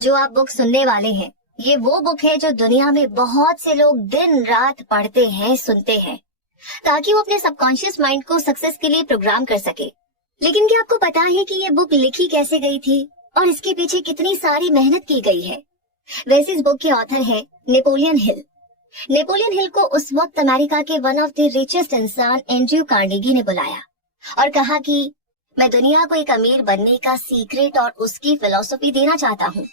जो आप बुक सुनने वाले हैं, ये वो बुक है जो दुनिया में बहुत से लोग दिन रात पढ़ते हैं, सुनते हैं, ताकि वो अपने सबकॉन्शियस माइंड को सक्सेस के लिए प्रोग्राम कर सके। लेकिन क्या आपको पता है कि ये बुक लिखी कैसे गई थी और इसके पीछे कितनी सारी मेहनत की गई है? वैसे इस बुक के ऑथर हैं नेपोलियन हिल। नेपोलियन हिल को उस वक्त अमेरिका के वन ऑफ द रिचेस्ट इंसान एंड्रयू कार्नेगी ने बुलाया और कहा कि मैं दुनिया को एक अमीर बनने का सीक्रेट और उसकी फिलॉसफी देना चाहता हूँ,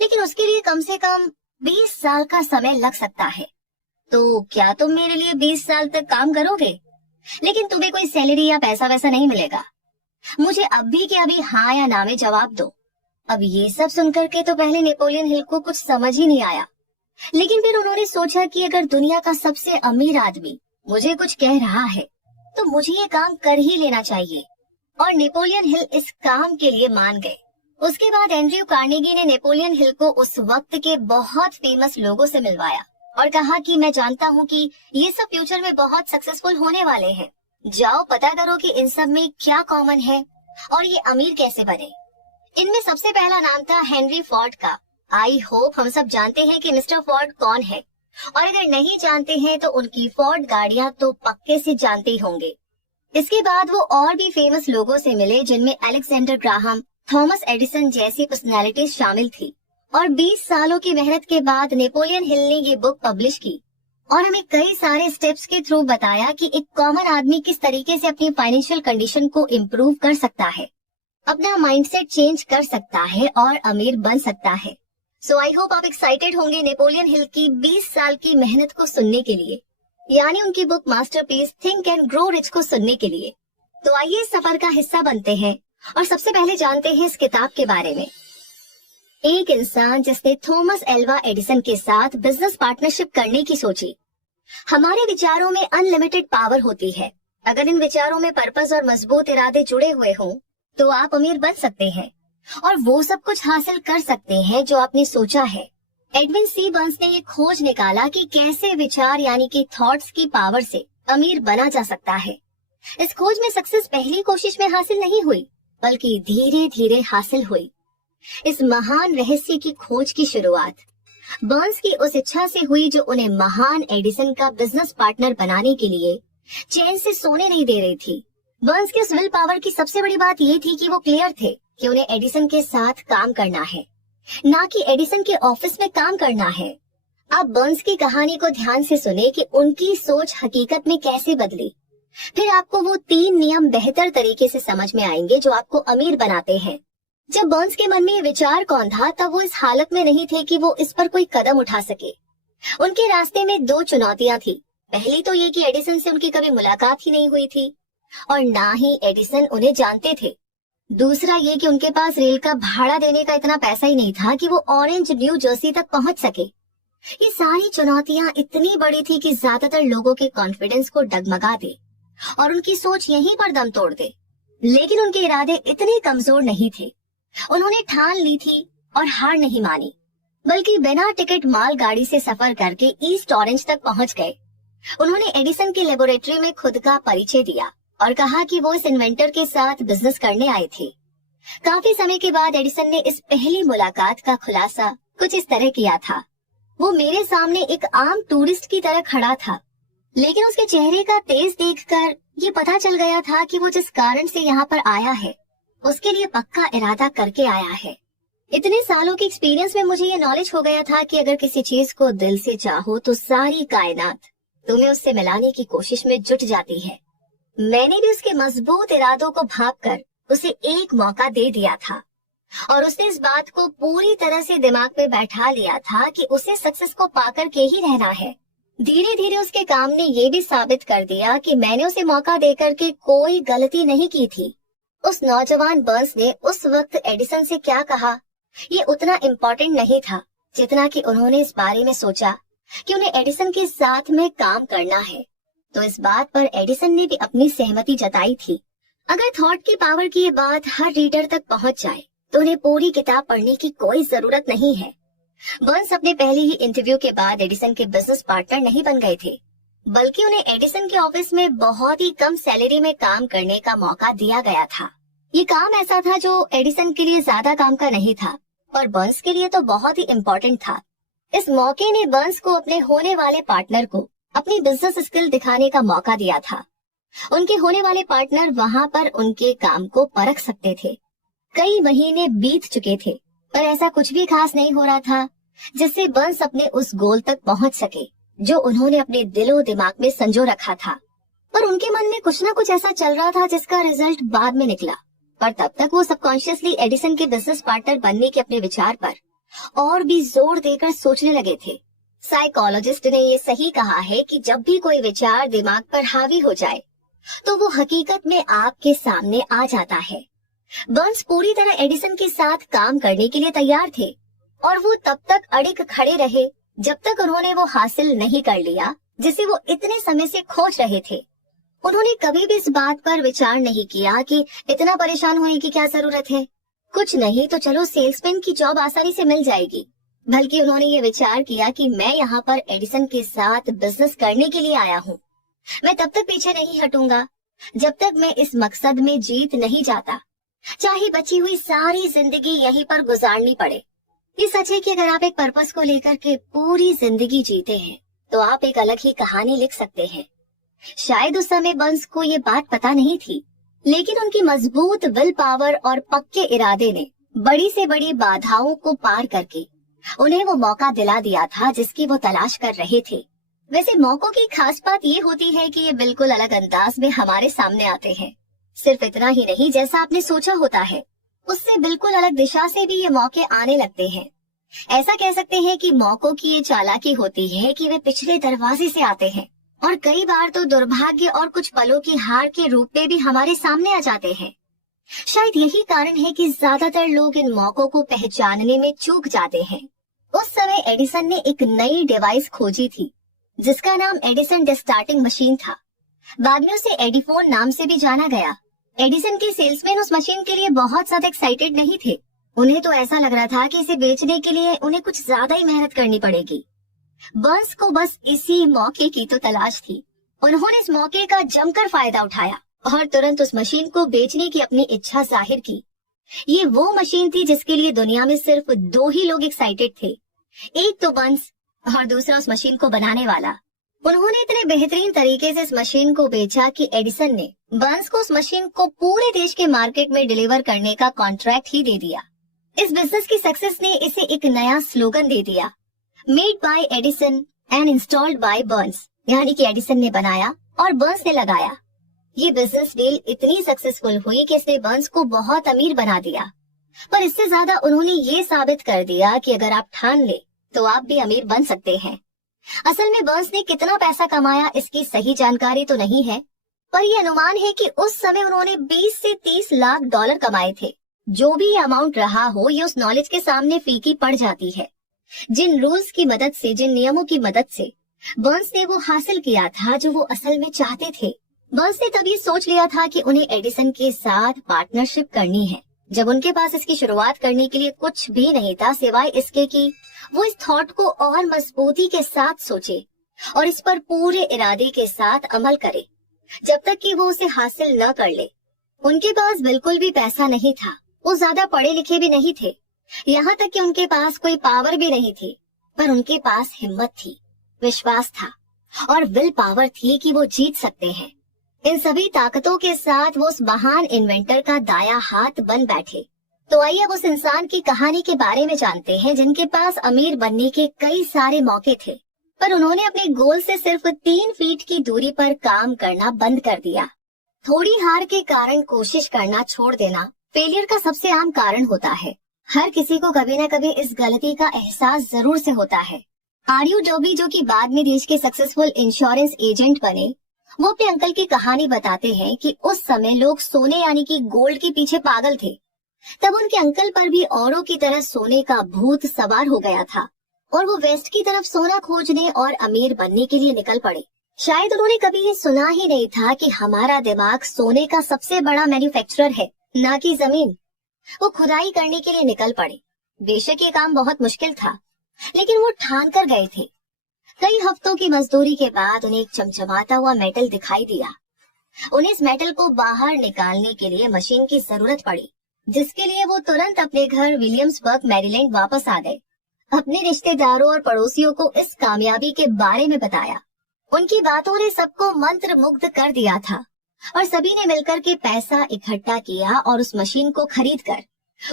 लेकिन उसके लिए कम से कम 20 साल का समय लग सकता है। तो क्या तुम मेरे लिए 20 साल तक काम करोगे? लेकिन तुम्हें कोई सैलरी या पैसा वैसा नहीं मिलेगा। मुझे अभी के अभी हाँ या ना में जवाब दो। अब ये सब सुनकर के तो पहले नेपोलियन हिल को कुछ समझ ही नहीं आया, लेकिन फिर उन्होंने सोचा कि अगर दुनिया का सबसे अमीर आदमी मुझे कुछ कह रहा है तो मुझे ये काम कर ही लेना चाहिए। और नेपोलियन हिल इस काम के लिए मान गए। उसके बाद एंड्रयू कार्नेगी ने नेपोलियन हिल को उस वक्त के बहुत फेमस लोगों से मिलवाया और कहा कि मैं जानता हूँ कि ये सब फ्यूचर में बहुत सक्सेसफुल होने वाले हैं। जाओ पता करो कि इन सब में क्या कॉमन है और ये अमीर कैसे बने। इनमें सबसे पहला नाम था हेनरी फोर्ड का। आई होप हम सब जानते हैं कि मिस्टर फोर्ड कौन है, और अगर नहीं जानते हैं तो उनकी फोर्ड गाड़ियां तो पक्के से जानते ही होंगे। इसके बाद वो और भी फेमस लोगों से मिले, जिनमें अलेक्जेंडर ग्राहम, थॉमस एडिसन जैसी पर्सनालिटीज शामिल थी। और 20 सालों की मेहनत के बाद नेपोलियन हिल ने ये बुक पब्लिश की और हमें कई सारे स्टेप्स के थ्रू बताया कि एक कॉमन आदमी किस तरीके से अपनी फाइनेंशियल कंडीशन को इम्प्रूव कर सकता है, अपना माइंडसेट चेंज कर सकता है और अमीर बन सकता है। सो आई होप आप एक्साइटेड होंगे नेपोलियन हिल की 20 साल की मेहनत को सुनने के लिए, यानी उनकी book masterpiece think and grow rich को सुनने के लिए। तो आइए इस सफर का हिस्सा बनते हैं और सबसे पहले जानते हैं इस किताब के बारे में। एक इंसान जिसने थॉमस एल्वा एडिसन के साथ बिजनेस पार्टनरशिप करने की सोची। हमारे विचारों में अनलिमिटेड पावर होती है। अगर इन विचारों में पर्पस और मजबूत इरादे जुड़े हुए हों तो आप अमीर बन सकते हैं और वो सब कुछ हासिल कर सकते हैं जो आपने सोचा है। एडविन सी बर्न्स ने ये खोज निकाला कि कैसे विचार यानी कि थॉट्स की पावर से अमीर बना जा सकता है। इस खोज में सक्सेस पहली कोशिश में हासिल नहीं हुई, बल्कि धीरे धीरे हासिल हुई। इस महान रहस्य की खोज की शुरुआत बर्न्स की उस इच्छा से हुई जो उन्हें महान एडिसन का बिजनेस पार्टनर बनाने के लिए चैन से सोने नहीं दे रही थी। बर्न्स के उस विल पावर की सबसे बड़ी बात ये थी कि वो क्लियर थे कि उन्हें एडिसन के साथ काम करना है, ना कि एडिसन के ऑफिस में काम करना है। आप बर्न्स की कहानी को ध्यान से सुने कि उनकी सोच हकीकत में कैसे बदली। फिर आपको वो 3 नियम बेहतर तरीके से समझ में आएंगे जो आपको अमीर बनाते हैं। जब बर्न्स के मन में ये विचार कौन था, तब वो इस हालत में नहीं थे कि वो इस पर कोई कदम उठा सके। उनके रास्ते में 2 चुनौतियां थी। पहली तो ये कि एडिसन से उनकी कभी मुलाकात ही नहीं हुई थी और ना ही एडिसन उन्हें जानते थे। दूसरा ये कि उनके पास रेल का भाड़ा देने का इतना पैसा ही नहीं था कि वो ऑरेंज न्यू जर्सी तक पहुंच सके। ये सारी चुनौतियां इतनी बड़ी थी कि ज्यादातर लोगों के कॉन्फिडेंस को डगमगा दे और उनकी सोच यहीं पर दम तोड़ दे। लेकिन उनके इरादे इतने कमजोर नहीं थे। उन्होंने ठान ली थी और हार नहीं मानी, बल्कि बिना टिकट माल गाड़ी से सफर करके ईस्ट ऑरेंज तक पहुंच गए। उन्होंने एडिसन की लेबोरेटरी में खुद का परिचय दिया और कहा कि वो इस इन्वेंटर के साथ बिजनेस करने आए थे। काफी समय के बाद एडिसन ने इस पहली मुलाकात का खुलासा कुछ इस तरह किया था। वो मेरे सामने एक आम टूरिस्ट की तरह खड़ा था, लेकिन उसके चेहरे का तेज देखकर ये पता चल गया था कि वो जिस कारण से यहाँ पर आया है उसके लिए पक्का इरादा करके आया है। इतने सालों के एक्सपीरियंस में मुझे ये नॉलेज हो गया था कि अगर किसी चीज को दिल से चाहो तो सारी कायनात तुम्हें उससे मिलाने की कोशिश में जुट जाती है। मैंने भी उसके मजबूत इरादों को भांपकर उसे एक मौका दे दिया था और उसने इस बात को पूरी तरह से दिमाग में बैठा लिया था कि उसे सक्सेस को पाकर के ही रहना है। धीरे धीरे उसके काम ने ये भी साबित कर दिया कि मैंने उसे मौका देकर के कोई गलती नहीं की थी। उस नौजवान बर्न्स ने उस वक्त एडिसन से क्या कहा ये उतना इम्पोर्टेंट नहीं था जितना कि उन्होंने इस बारे में सोचा कि उन्हें एडिसन के साथ में काम करना है। तो इस बात पर एडिसन ने भी अपनी सहमति जताई थी। अगर थॉट की पावर की ये बात हर रीडर तक पहुंच जाए तो उन्हें पूरी किताब पढ़ने की कोई जरूरत नहीं है। बर्न्स अपने पहले ही इंटरव्यू के बाद एडिसन के बिजनेस पार्टनर नहीं बन गए थे, बल्कि उन्हें एडिसन के ऑफिस में बहुत ही कम सैलरी में काम करने का मौका दिया गया था। ये काम ऐसा था जो एडिसन के लिए ज्यादा काम का नहीं था और बर्न्स के लिए तो बहुत ही इम्पोर्टेंट था। इस मौके ने बर्न्स को अपने होने वाले पार्टनर को अपनी बिजनेस स्किल दिखाने का मौका दिया था। उनके होने वाले पार्टनर वहां पर उनके काम को परख सकते थे। कई महीने बीत चुके थे पर ऐसा कुछ भी खास नहीं हो रहा था जिससे बर्न्स अपने उस गोल तक पहुंच सके जो उन्होंने अपने दिलो दिमाग में संजो रखा था। पर उनके मन में कुछ ना कुछ ऐसा चल रहा था जिसका रिजल्ट बाद में निकला। पर तब तक वो सबकॉन्शियसली एडिसन के बिजनेस पार्टनर बनने के अपने विचार पर और भी जोर देकर सोचने लगे थे। साइकोलॉजिस्ट ने ये सही कहा है कि जब भी कोई विचार दिमाग पर हावी हो जाए तो वो हकीकत में आपके सामने आ जाता है। बर्न्स पूरी तरह एडिसन के साथ काम करने के लिए तैयार थे और वो तब तक अड़िग खड़े रहे जब तक उन्होंने वो हासिल नहीं कर लिया जिसे वो इतने समय से खोज रहे थे। उन्होंने कभी भी इस बात पर विचार नहीं किया कि इतना परेशान होने की क्या जरूरत है, कुछ नहीं तो चलो सेल्समैन की जॉब आसानी से मिल जाएगी। बल्कि उन्होंने ये विचार किया कि मैं यहाँ पर एडिसन के साथ बिजनेस करने के लिए आया हूँ। मैं तब तक पीछे नहीं हटूंगा जब तक मैं इस मकसद में जीत नहीं जाता, चाहे बची हुई सारी जिंदगी यहीं पर गुजारनी पड़े। ये सच है कि अगर आप एक पर्पस को लेकर के पूरी जिंदगी जीते हैं तो आप एक अलग ही कहानी लिख सकते हैं। शायद उस समय बर्न्स को ये बात पता नहीं थी, लेकिन उनकी मजबूत विल पावर और पक्के इरादे ने बड़ी से बड़ी बाधाओं को पार करके उन्हें वो मौका दिला दिया था जिसकी वो तलाश कर रहे थे। वैसे मौकों की खास बात ये होती है कि ये बिल्कुल अलग अंदाज में हमारे सामने आते हैं। सिर्फ इतना ही नहीं, जैसा आपने सोचा होता है उससे बिल्कुल अलग दिशा से भी ये मौके आने लगते हैं। ऐसा कह सकते हैं कि मौकों की ये चालाकी होती है कि वे पिछले दरवाजे से आते हैं और कई बार तो दुर्भाग्य और कुछ पलों की हार के रूप में भी हमारे सामने आ जाते हैं। शायद यही कारण है कि ज्यादातर लोग इन मौकों को पहचानने में चूक जाते हैं। उस समय एडिसन ने एक नई डिवाइस खोजी थी जिसका नाम एडिसन डिस्टार्टिंग मशीन था। बाद में उसे एडिफोन नाम से भी जाना गया। एडिसन के सेल्समैन उस मशीन के लिए बहुत ज्यादा एक्साइटेड नहीं थे। उन्हें तो ऐसा लग रहा था कि इसे बेचने के लिए उन्हें कुछ ज्यादा ही मेहनत करनी पड़ेगी। बर्न्स को बस इसी मौके की तो तलाश थी। उन्होंने इस मौके का जमकर फायदा उठाया और तुरंत उस मशीन को बेचने की अपनी इच्छा जाहिर की। ये वो मशीन थी जिसके लिए दुनिया में सिर्फ दो ही लोग एक्साइटेड थे, एक तो बर्न्स और दूसरा उस मशीन को बनाने वाला। उन्होंने इतने बेहतरीन तरीके से इस मशीन को बेचा कि एडिसन ने बर्न्स को उस मशीन को पूरे देश के मार्केट में डिलीवर करने का कॉन्ट्रैक्ट ही दे दिया। इस बिजनेस की सक्सेस ने इसे एक नया स्लोगन दे दिया, made by Edison and installed by Burns, यानी कि एडिसन ने बनाया और बर्न्स ने लगाया। ये बिजनेस डील इतनी सक्सेसफुल हुई कि इसने बर्न्स को बहुत अमीर बना दिया, पर इससे ज्यादा उन्होंने ये साबित कर दिया कि अगर आप ठान ले तो आप भी अमीर बन सकते हैं। असल में बर्न्स ने कितना पैसा कमाया इसकी सही जानकारी तो नहीं है, पर यह अनुमान है कि उस समय उन्होंने 20 से 30 लाख डॉलर कमाए थे। जो भी अमाउंट रहा हो, ये उस नॉलेज के सामने फीकी पड़ जाती है जिन रूल्स की मदद से, जिन नियमों की मदद से बर्न्स ने वो हासिल किया था जो वो असल में चाहते थे। बर्न्स ने तभी सोच लिया था कि उन्हें एडिसन के साथ पार्टनरशिप करनी है जब उनके पास इसकी शुरुआत करने के लिए कुछ भी नहीं था सिवाय इसके कि वो इस थॉट को और मजबूती के साथ सोचे और इस पर पूरे इरादे के साथ अमल करे जब तक कि वो उसे हासिल न कर ले। उनके पास बिल्कुल भी पैसा नहीं था, वो ज्यादा पढ़े लिखे भी नहीं थे, यहाँ तक कि उनके पास कोई पावर भी नहीं थी, पर उनके पास हिम्मत थी, विश्वास था और विल पावर थी कि वो जीत सकते हैं। इन सभी ताकतों के साथ वो उस महान इन्वेंटर का दायां हाथ बन बैठे। तो आइए अब उस इंसान की कहानी के बारे में जानते हैं जिनके पास अमीर बनने के कई सारे मौके थे, पर उन्होंने अपने गोल से सिर्फ 3 फीट की दूरी पर काम करना बंद कर दिया। थोड़ी हार के कारण कोशिश करना छोड़ देना फेलियर का सबसे आम कारण होता है। हर किसी को कभी न कभी इस गलती का एहसास जरूर से होता है। आरयू डोबी, जो कि बाद में देश के सक्सेसफुल इंश्योरेंस एजेंट बने, वो अपने अंकल की कहानी बताते हैं कि उस समय लोग सोने यानी कि गोल्ड के पीछे पागल थे। तब उनके अंकल पर भी औरों की तरह सोने का भूत सवार हो गया था और वो वेस्ट की तरफ सोना खोजने और अमीर बनने के लिए निकल पड़े। शायद उन्होंने कभी ये सुना ही नहीं था कि हमारा दिमाग सोने का सबसे बड़ा मैन्युफैक्चरर है, ना कि जमीन। वो खुदाई करने के लिए निकल पड़े। बेशक ये काम बहुत मुश्किल था, लेकिन वो ठान कर गए थे। कई हफ्तों की मजदूरी के बाद उन्हें एक चमचमाता हुआ मेटल दिखाई दिया। उन्हें इस मेटल को बाहर निकालने के लिए मशीन की जरूरत पड़ी। जिसके लिए वो तुरंत अपने घर विलियम्सबर्ग मैरीलैंड वापस आ गए। अपने रिश्तेदारों और पड़ोसियों को इस कामयाबी के बारे में बताया। उनकी बातों ने सबको मंत्र मुग्ध कर दिया था और सभी ने मिलकर के पैसा इकट्ठा किया और उस मशीन को खरीदकर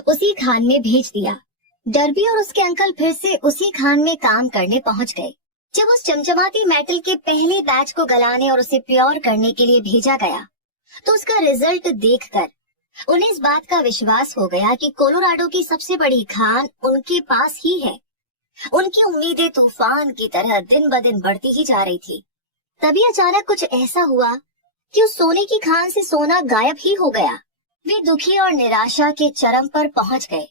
उसी खान में भेज दिया। डर्बी और उसके अंकल फिर से उसी खान में काम करने पहुंच गए। जब उस चमचमाती मेटल के पहले बैच को गलाने और उसे प्योर करने के लिए भेजा गया तो उसका रिजल्ट देखकर उन्हें इस बात का विश्वास हो गया कि कोलोराडो की सबसे बड़ी खान उनके पास ही है। उनकी उम्मीदें तूफान की तरह दिन ब दिन बढ़ती ही जा रही थी। तभी अचानक कुछ ऐसा हुआ कि उस सोने की खान से सोना गायब ही हो गया। वे दुखी और निराशा के चरम पर पहुंच गए।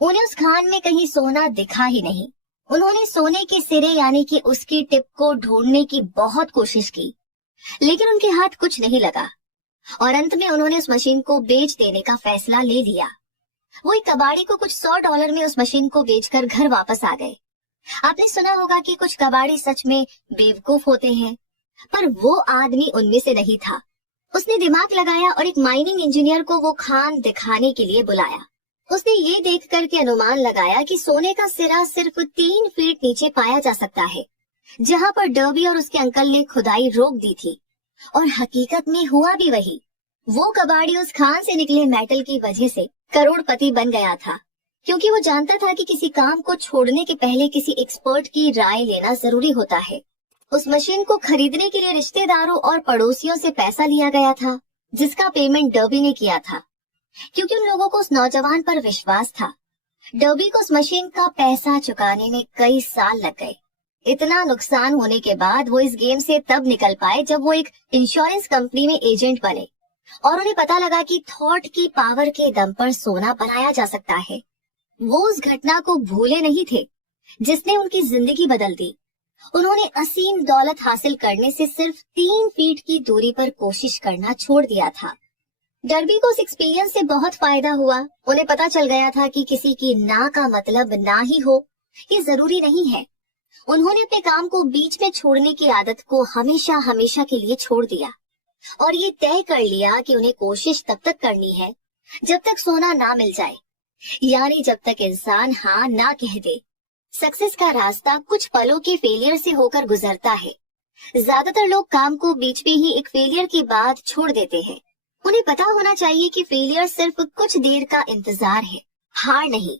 उन्हें उस खान में कहीं सोना दिखा ही नहीं। उन्होंने सोने के सिरे यानी कि उसकी टिप को ढूंढने की बहुत कोशिश की, लेकिन उनके हाथ कुछ नहीं लगा और अंत में उन्होंने उस मशीन को बेच देने का फैसला ले लिया। वो एक कबाड़ी को कुछ $100 में उस मशीन को बेचकर घर वापस आ गए। आपने सुना होगा कि कुछ कबाड़ी सच में बेवकूफ होते हैं, पर वो आदमी उनमें से नहीं था। उसने दिमाग लगाया और एक माइनिंग इंजीनियर को वो खान दिखाने के लिए बुलाया। उसने ये देख करके अनुमान लगाया कि सोने का सिरा सिर्फ 3 फीट नीचे पाया जा सकता है, जहाँ पर डर्बी और उसके अंकल ने खुदाई रोक दी थी। और हकीकत में हुआ भी वही। वो कबाड़ी उस खान से निकले मेटल की वजह से करोड़पति बन गया था, क्योंकि वो जानता था कि किसी काम को छोड़ने के पहले किसी एक्सपर्ट की राय लेना जरूरी होता है। उस मशीन को खरीदने के लिए रिश्तेदारों और पड़ोसियों से पैसा लिया गया था, जिसका पेमेंट डर्बी ने किया था, क्योंकि उन लोगों को उस नौजवान पर विश्वास था। डर्बी को उस मशीन का पैसा चुकाने में कई साल लग गए। इतना नुकसान होने के बाद वो इस गेम से तब निकल पाए जब वो एक इंश्योरेंस कंपनी में एजेंट बने और उन्हें पता लगा कि थॉट की पावर के दम पर सोना बनाया जा सकता है। वो उस घटना को भूले नहीं थे जिसने उनकी जिंदगी बदल दी। उन्होंने असीम दौलत हासिल करने से सिर्फ 3 फीट की दूरी पर कोशिश करना छोड़ दिया था। डर्बी को उस एक्सपीरियंस से बहुत फायदा हुआ। उन्हें पता चल गया था कि किसी की ना का मतलब ना ही हो, ये जरूरी नहीं है। उन्होंने अपने काम को बीच में छोड़ने की आदत को हमेशा हमेशा के लिए छोड़ दिया और ये तय कर लिया कि उन्हें कोशिश तब तक करनी है जब तक सोना ना मिल जाए, यानी जब तक इंसान हाँ ना कह दे। सक्सेस का रास्ता कुछ पलों के फेलियर से होकर गुजरता है। ज्यादातर लोग काम को बीच में ही एक फेलियर के बाद छोड़ देते हैं। उन्हें पता होना चाहिए कि फेलियर सिर्फ कुछ देर का इंतजार है, हार नहीं।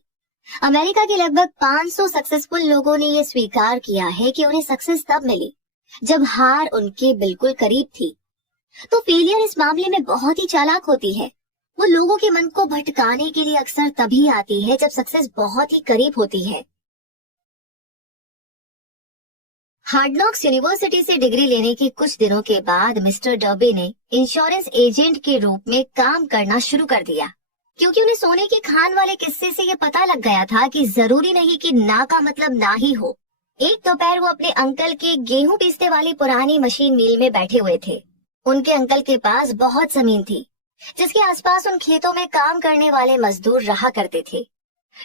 अमेरिका के लगभग 500 सक्सेसफुल लोगों ने ये स्वीकार किया है कि उन्हें सक्सेस तब मिली जब हार उनके बिल्कुल करीब थी। तो फेलियर इस मामले में बहुत ही चालाक होती है। वो लोगों के मन को भटकाने के लिए अक्सर तभी आती है जब सक्सेस बहुत ही करीब होती है। हार्ड नॉक्स यूनिवर्सिटी से डिग्री लेने के कुछ दिनों के बाद मिस्टर डर्बी ने इंश्योरेंस एजेंट के रूप में काम करना शुरू कर दिया, क्योंकि उन्हें सोने की खान वाले किस्से से ये पता लग गया था कि जरूरी नहीं कि ना का मतलब ना ही हो। एक दोपहर वो अपने अंकल के गेहूं पीसने वाली पुरानी मशीन मिल में बैठे हुए थे। उनके अंकल के पास बहुत जमीन थी, जिसके आसपास उन खेतों में काम करने वाले मजदूर रहा करते थे।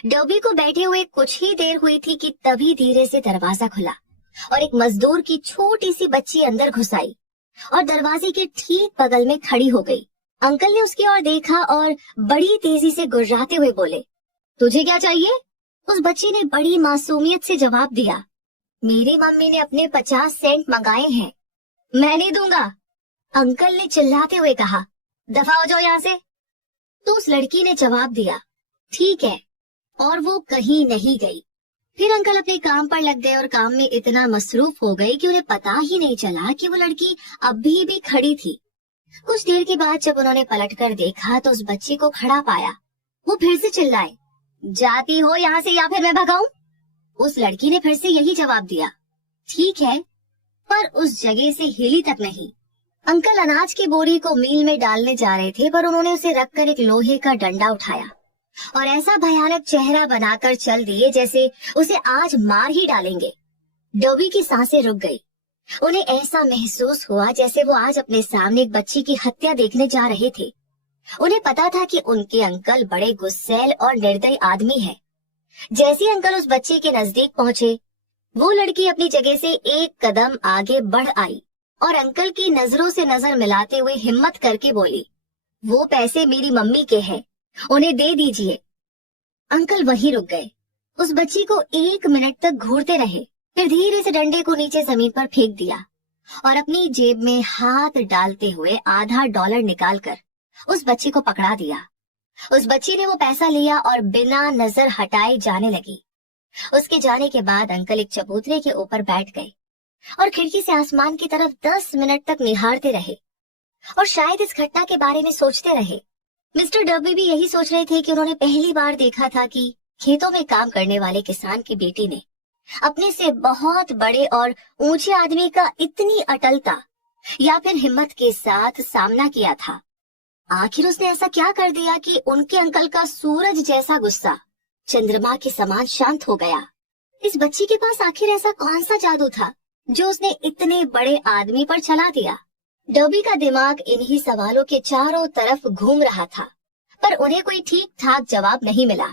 डर्बी को बैठे हुए कुछ ही देर हुई थी कि तभी धीरे से दरवाजा खुला और एक मजदूर की छोटी सी बच्ची अंदर घुस आई और दरवाजे के ठीक बगल में खड़ी हो गई। अंकल ने उसकी ओर देखा और बड़ी तेजी से गुर्राते हुए बोले, तुझे क्या चाहिए? उस बच्ची ने बड़ी मासूमियत से जवाब दिया, मेरी मम्मी ने अपने 50 सेंट मंगाए हैं, मैं नहीं दूंगा। अंकल ने चिल्लाते हुए कहा, दफा हो जाओ यहाँ से। तो उस लड़की ने जवाब दिया, ठीक है, और वो कहीं नहीं गई। फिर अंकल अपने काम पर लग गए और काम में इतना मसरूफ हो गए कि उन्हें पता ही नहीं चला कि वो लड़की अभी भी खड़ी थी। कुछ देर के बाद जब उन्होंने पलटकर देखा तो उस बच्ची को खड़ा पाया। वो फिर से चिल्लाए, जाती हो यहाँ से या फिर मैं भगाऊं? उस लड़की ने फिर से यही जवाब दिया, ठीक है, पर उस जगह से हिली तक नहीं। अंकल अनाज की बोरी को मील में डालने जा रहे थे, पर उन्होंने उसे रखकर एक लोहे का डंडा उठाया और ऐसा भयानक चेहरा बनाकर चल दिए जैसे उसे आज मार ही डालेंगे। डर्बी की सांसें रुक गई। उन्हें ऐसा महसूस हुआ जैसे वो आज अपने सामने एक बच्ची की हत्या देखने जा रहे थे। उन्हें पता था कि उनके अंकल बड़े गुस्सैल और निर्दयी आदमी हैं। जैसे ही अंकल उस बच्चे के नजदीक पहुंचे, वो लड़की अपनी जगह से एक कदम आगे बढ़ आई और अंकल की नजरों से नजर मिलाते हुए हिम्मत करके बोली, वो पैसे मेरी मम्मी के हैं, उन्हें दे दीजिए। अंकल वहीं रुक गए। उस बच्ची को 1 मिनट तक घूरते रहे, फिर धीरे से डंडे को नीचे जमीन पर फेंक दिया और अपनी जेब में हाथ डालते हुए आधा डॉलर निकालकर उस बच्ची को पकड़ा दिया। उस बच्ची ने वो पैसा लिया और बिना नजर हटाए जाने लगी। उसके जाने के बाद अंकल एक चबूतरे के ऊपर बैठ गए और खिड़की से आसमान की तरफ 10 मिनट तक निहारते रहे और शायद इस घटना के बारे में सोचते रहे। मिस्टर डर्बी भी यही सोच रहे थे कि उन्होंने पहली बार देखा था कि खेतों में काम करने वाले किसान की बेटी ने अपने से बहुत बड़े और ऊंचे आदमी का इतनी अटलता या फिर हिम्मत के साथ सामना किया था। आखिर उसने ऐसा क्या कर दिया कि उनके अंकल का सूरज जैसा गुस्सा चंद्रमा के समान शांत हो गया। इस बच्ची के पास आखिर ऐसा कौन सा जादू था जो उसने इतने बड़े आदमी पर चला दिया? डर्बी का दिमाग इन्हीं सवालों के चारों तरफ घूम रहा था, पर उन्हें कोई ठीक ठाक जवाब नहीं मिला।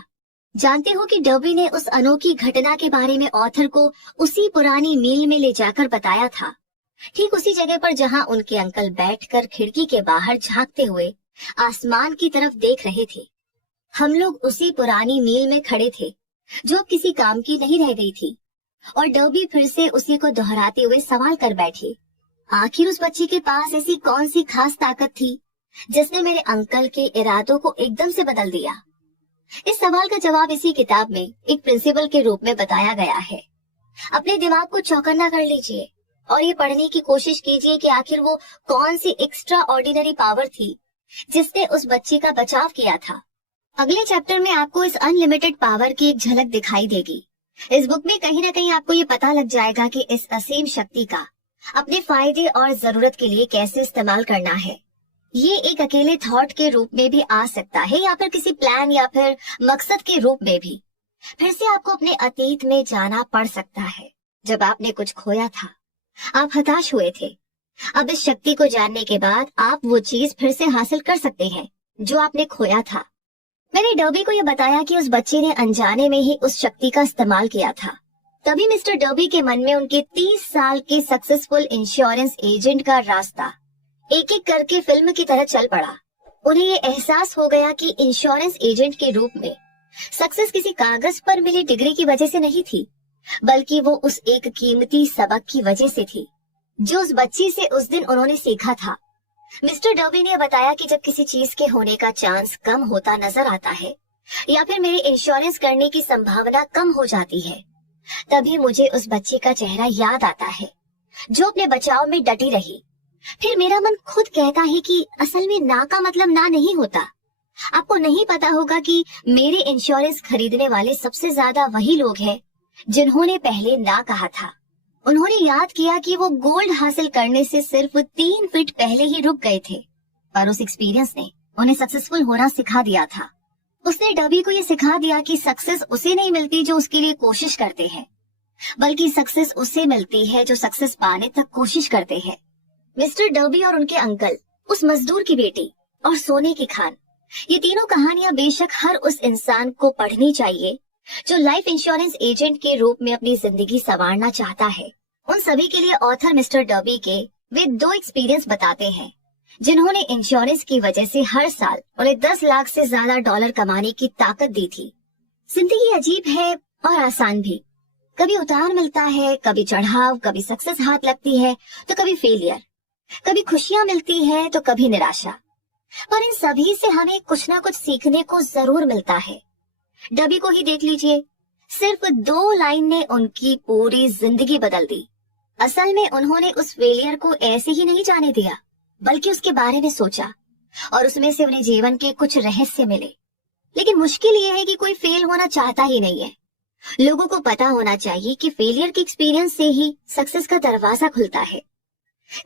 जानते हो कि डर्बी ने उस अनोखी घटना के बारे में ऑथर को उसी पुरानी मील में ले जाकर बताया था, ठीक उसी जगह पर जहां उनके अंकल बैठकर खिड़की के बाहर झांकते हुए आसमान की तरफ देख रहे थे। हम लोग उसी पुरानी मील में खड़े थे जो अब किसी काम की नहीं रह गई थी, और डर्बी फिर से उसी को दोहराते हुए सवाल कर बैठे, आखिर उस बच्ची के पास ऐसी कौन सी खास ताकत थी जिसने मेरे अंकल के इरादों को एकदम से बदल दिया? इस सवाल का जवाब इसी किताब में एक प्रिंसिपल के रूप में बताया गया है। अपने दिमाग को चौकन्ना कर लीजिए और ये पढ़ने की कोशिश कीजिए कि आखिर वो कौन सी एक्स्ट्रा ऑर्डिनरी पावर थी जिसने उस बच्ची का बचाव किया था। अगले चैप्टर में आपको इस अनलिमिटेड पावर की एक झलक दिखाई देगी। इस बुक में कहीं ना कहीं आपको ये पता लग जाएगा कि इस असीम शक्ति का अपने फायदे और जरूरत के लिए कैसे इस्तेमाल करना है। ये एक अकेले थॉट के रूप में भी आ सकता है या फिर किसी प्लान या फिर मकसद के रूप में भी। फिर से आपको अपने अतीत में जाना पड़ सकता है जब आपने कुछ खोया था, आप हताश हुए थे। अब इस शक्ति को जानने के बाद आप वो चीज फिर से हासिल कर सकते हैं जो आपने खोया था। मैंने डर्बी को यह बताया कि उस बच्चे ने अनजाने में ही उस शक्ति का इस्तेमाल किया था। तभी मिस्टर डर्बी के मन में उनके 30 साल के सक्सेसफुल इंश्योरेंस एजेंट का रास्ता एक एक करके फिल्म की तरह चल पड़ा। उन्हें ये एहसास हो गया कि इंश्योरेंस एजेंट के रूप में सक्सेस किसी कागज पर मिली डिग्री की वजह से नहीं थी, बल्कि वो उस एक कीमती सबक की वजह से थी जो उस बच्ची से उस दिन उन्होंने सीखा था। मिस्टर डर्बी ने बताया कि जब किसी चीज के होने का चांस कम होता नजर आता है या फिर मेरे इंश्योरेंस करने की संभावना कम हो जाती है, तभी मुझे उस बच्ची का चेहरा याद आता है जो अपने बचाव में डटी रही। फिर मेरा मन खुद कहता है कि असल में ना का मतलब ना नहीं होता। आपको नहीं पता होगा कि मेरे इंश्योरेंस खरीदने वाले सबसे ज्यादा वही लोग हैं जिन्होंने पहले ना कहा था। उन्होंने याद किया कि वो गोल्ड हासिल करने से सिर्फ 3 फीट पहले ही रुक गए थे, पर उस एक्सपीरियंस ने उन्हें सक्सेसफुल होना सिखा दिया था। उसने डर्बी को ये सिखा दिया कि सक्सेस उसे नहीं मिलती जो उसके लिए कोशिश करते हैं, बल्कि सक्सेस उसे मिलती है जो सक्सेस पाने तक कोशिश करते हैं। मिस्टर डर्बी और उनके अंकल, उस मजदूर की बेटी और सोने की खान, ये तीनों कहानियां बेशक हर उस इंसान को पढ़नी चाहिए जो लाइफ इंश्योरेंस एजेंट के रूप में अपनी जिंदगी संवारना चाहता है। उन सभी के लिए ऑथर मिस्टर डर्बी के वे 2 एक्सपीरियंस बताते हैं जिन्होंने इंश्योरेंस की वजह से हर साल उन्हें 10 लाख से ज्यादा डॉलर कमाने की ताकत दी थी। जिंदगी अजीब है और आसान भी। कभी उतार मिलता है, कभी चढ़ाव, कभी सक्सेस हाथ लगती है तो कभी फेलियर, कभी खुशियां मिलती है तो कभी निराशा, पर इन सभी से हमें कुछ ना कुछ सीखने को जरूर मिलता है। डर्बी को ही देख लीजिए, सिर्फ 2 लाइन ने उनकी पूरी जिंदगी बदल दी। असल में उन्होंने उस फेलियर को ऐसे ही नहीं जाने दिया, बल्कि उसके बारे में सोचा और उसमें से उन्हें जीवन के कुछ रहस्य मिले। लेकिन मुश्किल ये है कि कोई फेल होना चाहता ही नहीं है। लोगों को पता होना चाहिए कि फेलियर के एक्सपीरियंस से ही सक्सेस का दरवाजा खुलता है।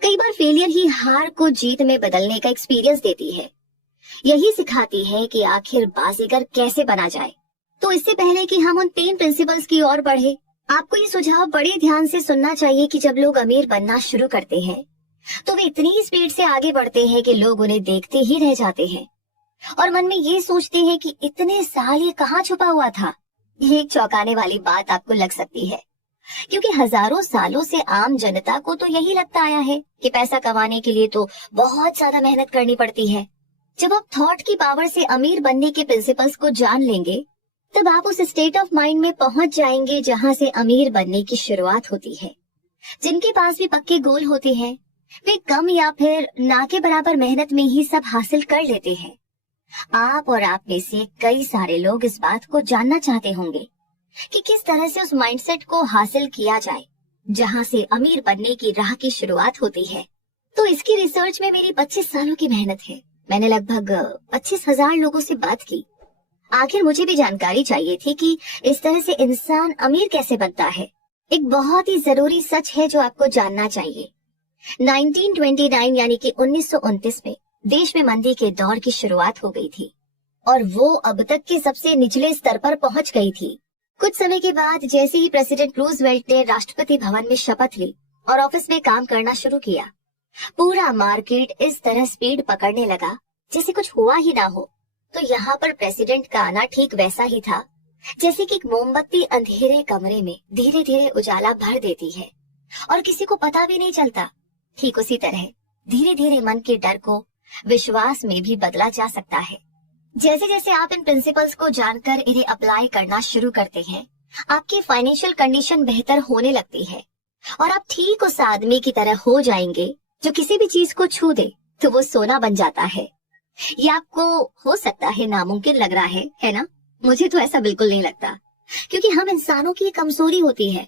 कई बार फेलियर ही हार को जीत में बदलने का एक्सपीरियंस देती है। यही सिखाती है कि आखिर बाजीगर कैसे बना जाए। तो इससे पहले कि हम उन 3 प्रिंसिपल्स की ओर बढ़े, आपको ये सुझाव बड़े ध्यान से सुनना चाहिए कि जब लोग अमीर बनना शुरू करते हैं तो वे इतनी ही स्पीड से आगे बढ़ते हैं कि लोग उन्हें देखते ही रह जाते हैं और मन में ये सोचते हैं कि इतने साल ये कहाँ छुपा हुआ था। ये एक चौंकाने वाली बात आपको लग सकती है, क्योंकि हजारों सालों से आम जनता को तो यही लगता आया है कि पैसा कमाने के लिए तो बहुत ज्यादा मेहनत करनी पड़ती है। जब आप थॉट की पावर से अमीर बनने के प्रिंसिपल्स को जान लेंगे, तब आप उस स्टेट ऑफ माइंड में पहुंच जाएंगे जहां से अमीर बनने की शुरुआत होती है। जिनके पास भी पक्के गोल होते हैं, वे कम या फिर ना के बराबर मेहनत में ही सब हासिल कर लेते हैं। आप और आप में से कई सारे लोग इस बात को जानना चाहते होंगे कि किस तरह से उस माइंडसेट को हासिल किया जाए जहां से अमीर बनने की राह की शुरुआत होती है। तो इसकी रिसर्च में मेरी 25 सालों की मेहनत है। मैंने लगभग 25,000 लोगों से बात की। आखिर मुझे भी जानकारी चाहिए थी कि इस तरह से इंसान अमीर कैसे बनता है। एक बहुत ही जरूरी सच है जो आपको जानना चाहिए। 1929 यानी कि 1929 में देश में मंदी के दौर की शुरुआत हो गई थी और वो अब तक के सबसे निचले स्तर पर पहुंच गई थी। कुछ समय के बाद जैसे ही प्रेसिडेंट रूजवेल्ट ने राष्ट्रपति भवन में शपथ ली और ऑफिस में काम करना शुरू किया, पूरा मार्केट इस तरह स्पीड पकड़ने लगा जैसे कुछ हुआ ही ना हो। तो यहाँ पर प्रेसिडेंट का आना ठीक वैसा ही था जैसे कि एक मोमबत्ती अंधेरे कमरे में धीरे धीरे उजाला भर देती है और किसी को पता भी नहीं चलता। ठीक उसी तरह धीरे धीरे मन के डर को विश्वास में भी बदला जा सकता है। जैसे जैसे आप इन प्रिंसिपल्स को जानकर इन्हें अप्लाई करना शुरू करते हैं, आपकी फाइनेंशियल कंडीशन बेहतर होने लगती है और आप ठीक उस आदमी की तरह हो जाएंगे जो किसी भी चीज को छू दे तो वो सोना बन जाता है। ये आपको हो सकता है नामुमकिन लग रहा है ना? मुझे तो ऐसा बिल्कुल नहीं लगता, क्योंकि हम इंसानों की कमजोरी होती है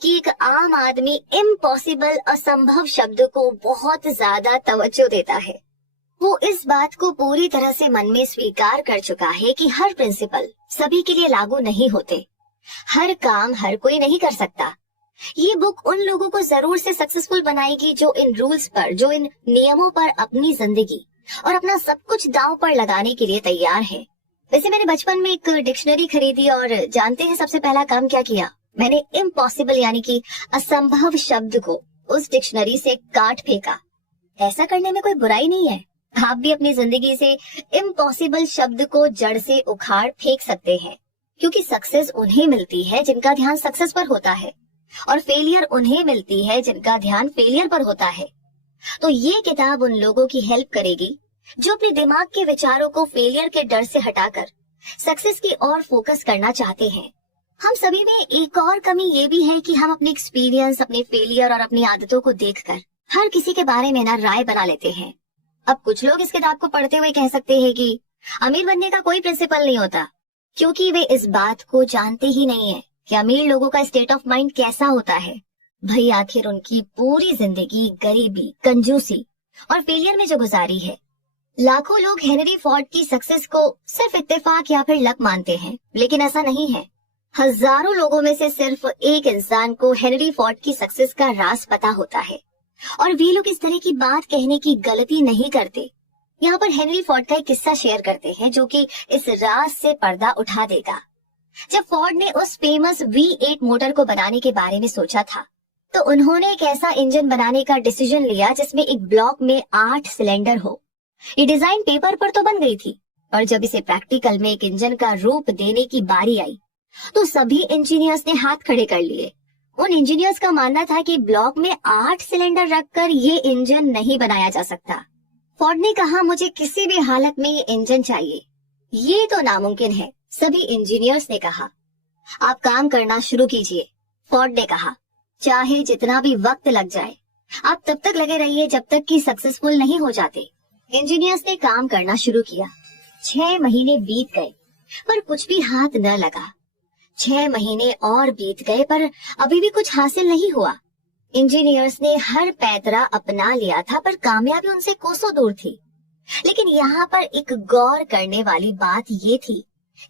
कि एक आम आदमी इम्पॉसिबल, असंभव शब्द को बहुत ज्यादा तवज्जो देता है। वो इस बात को पूरी तरह से मन में स्वीकार कर चुका है कि हर प्रिंसिपल सभी के लिए लागू नहीं होते, हर काम हर कोई नहीं कर सकता। ये बुक उन लोगों को जरूर से सक्सेसफुल बनाएगी जो इन रूल्स पर, जो इन नियमों पर अपनी जिंदगी और अपना सब कुछ दांव पर लगाने के लिए तैयार है। वैसे मैंने बचपन में एक डिक्शनरी खरीदी और जानते हैं सबसे पहला काम क्या किया? मैंने इम्पॉसिबल यानी कि असंभव शब्द को उस डिक्शनरी से काट फेंका। ऐसा करने में कोई बुराई नहीं है। आप भी अपनी जिंदगी से इम्पॉसिबल शब्द को जड़ से उखाड़ फेंक सकते हैं, क्योंकि सक्सेस उन्हें मिलती है जिनका ध्यान सक्सेस पर होता है और फेलियर उन्हें मिलती है जिनका ध्यान फेलियर पर होता है। तो ये किताब उन लोगों की हेल्प करेगी जो अपने दिमाग के विचारों को फेलियर के डर से हटाकर सक्सेस की ओर फोकस करना चाहते हैं। हम सभी में एक और कमी ये भी है कि हम अपने एक्सपीरियंस, अपने फेलियर और अपनी आदतों को देखकर हर किसी के बारे में ना राय बना लेते हैं। अब कुछ लोग इस किताब को पढ़ते हुए कह सकते हैं कि अमीर बनने का कोई प्रिंसिपल नहीं होता, क्योंकि वे इस बात को जानते ही नहीं है कि अमीर लोगों का स्टेट ऑफ माइंड कैसा होता है। भाई आखिर उनकी पूरी जिंदगी गरीबी, कंजूसी और फेलियर में जो गुजारी है। लाखों लोग हेनरी फोर्ड की सक्सेस को सिर्फ इत्तेफाक या फिर लक मानते हैं, लेकिन ऐसा नहीं है। हजारों लोगों में से सिर्फ एक इंसान को हेनरी फोर्ड की सक्सेस का राज पता होता है और वे लोग इस तरह की बात कहने की गलती नहीं करते। यहाँ पर हेनरी फोर्ड का एक किस्सा शेयर करते हैं जो कि इस राज से पर्दा उठा देगा। जब फोर्ड ने उस फेमस V8 मोटर को बनाने के बारे में सोचा था, तो उन्होंने एक ऐसा इंजन बनाने का डिसीजन लिया जिसमें एक ब्लॉक में 8 सिलेंडर हो। ये डिजाइन पेपर पर तो बन गई थी, और जब इसे प्रैक्टिकल में एक इंजन का रूप देने की बारी आई तो सभी इंजीनियर्स ने हाथ खड़े कर लिए। उन इंजीनियर्स का मानना था कि ब्लॉक में 8 सिलेंडर रखकर ये इंजन नहीं बनाया जा सकता। फोर्ड ने कहा, मुझे किसी भी हालत में ये इंजन चाहिए, ये तो नामुमकिन है। सभी इंजीनियर्स ने कहा, आप काम करना शुरू कीजिए। फोर्ड ने कहा, चाहे जितना भी वक्त लग जाए, आप तब तक लगे रहिए जब तक कि सक्सेसफुल नहीं हो जाते। इंजीनियर्स ने काम करना शुरू किया। 6 महीने बीत गए पर कुछ भी हाथ न लगा। 6 महीने और बीत गए पर अभी भी कुछ हासिल नहीं हुआ। इंजीनियर्स ने हर पैतरा अपना लिया था पर कामयाबी उनसे कोसों दूर थी। लेकिन यहाँ पर एक गौर करने वाली बात ये थी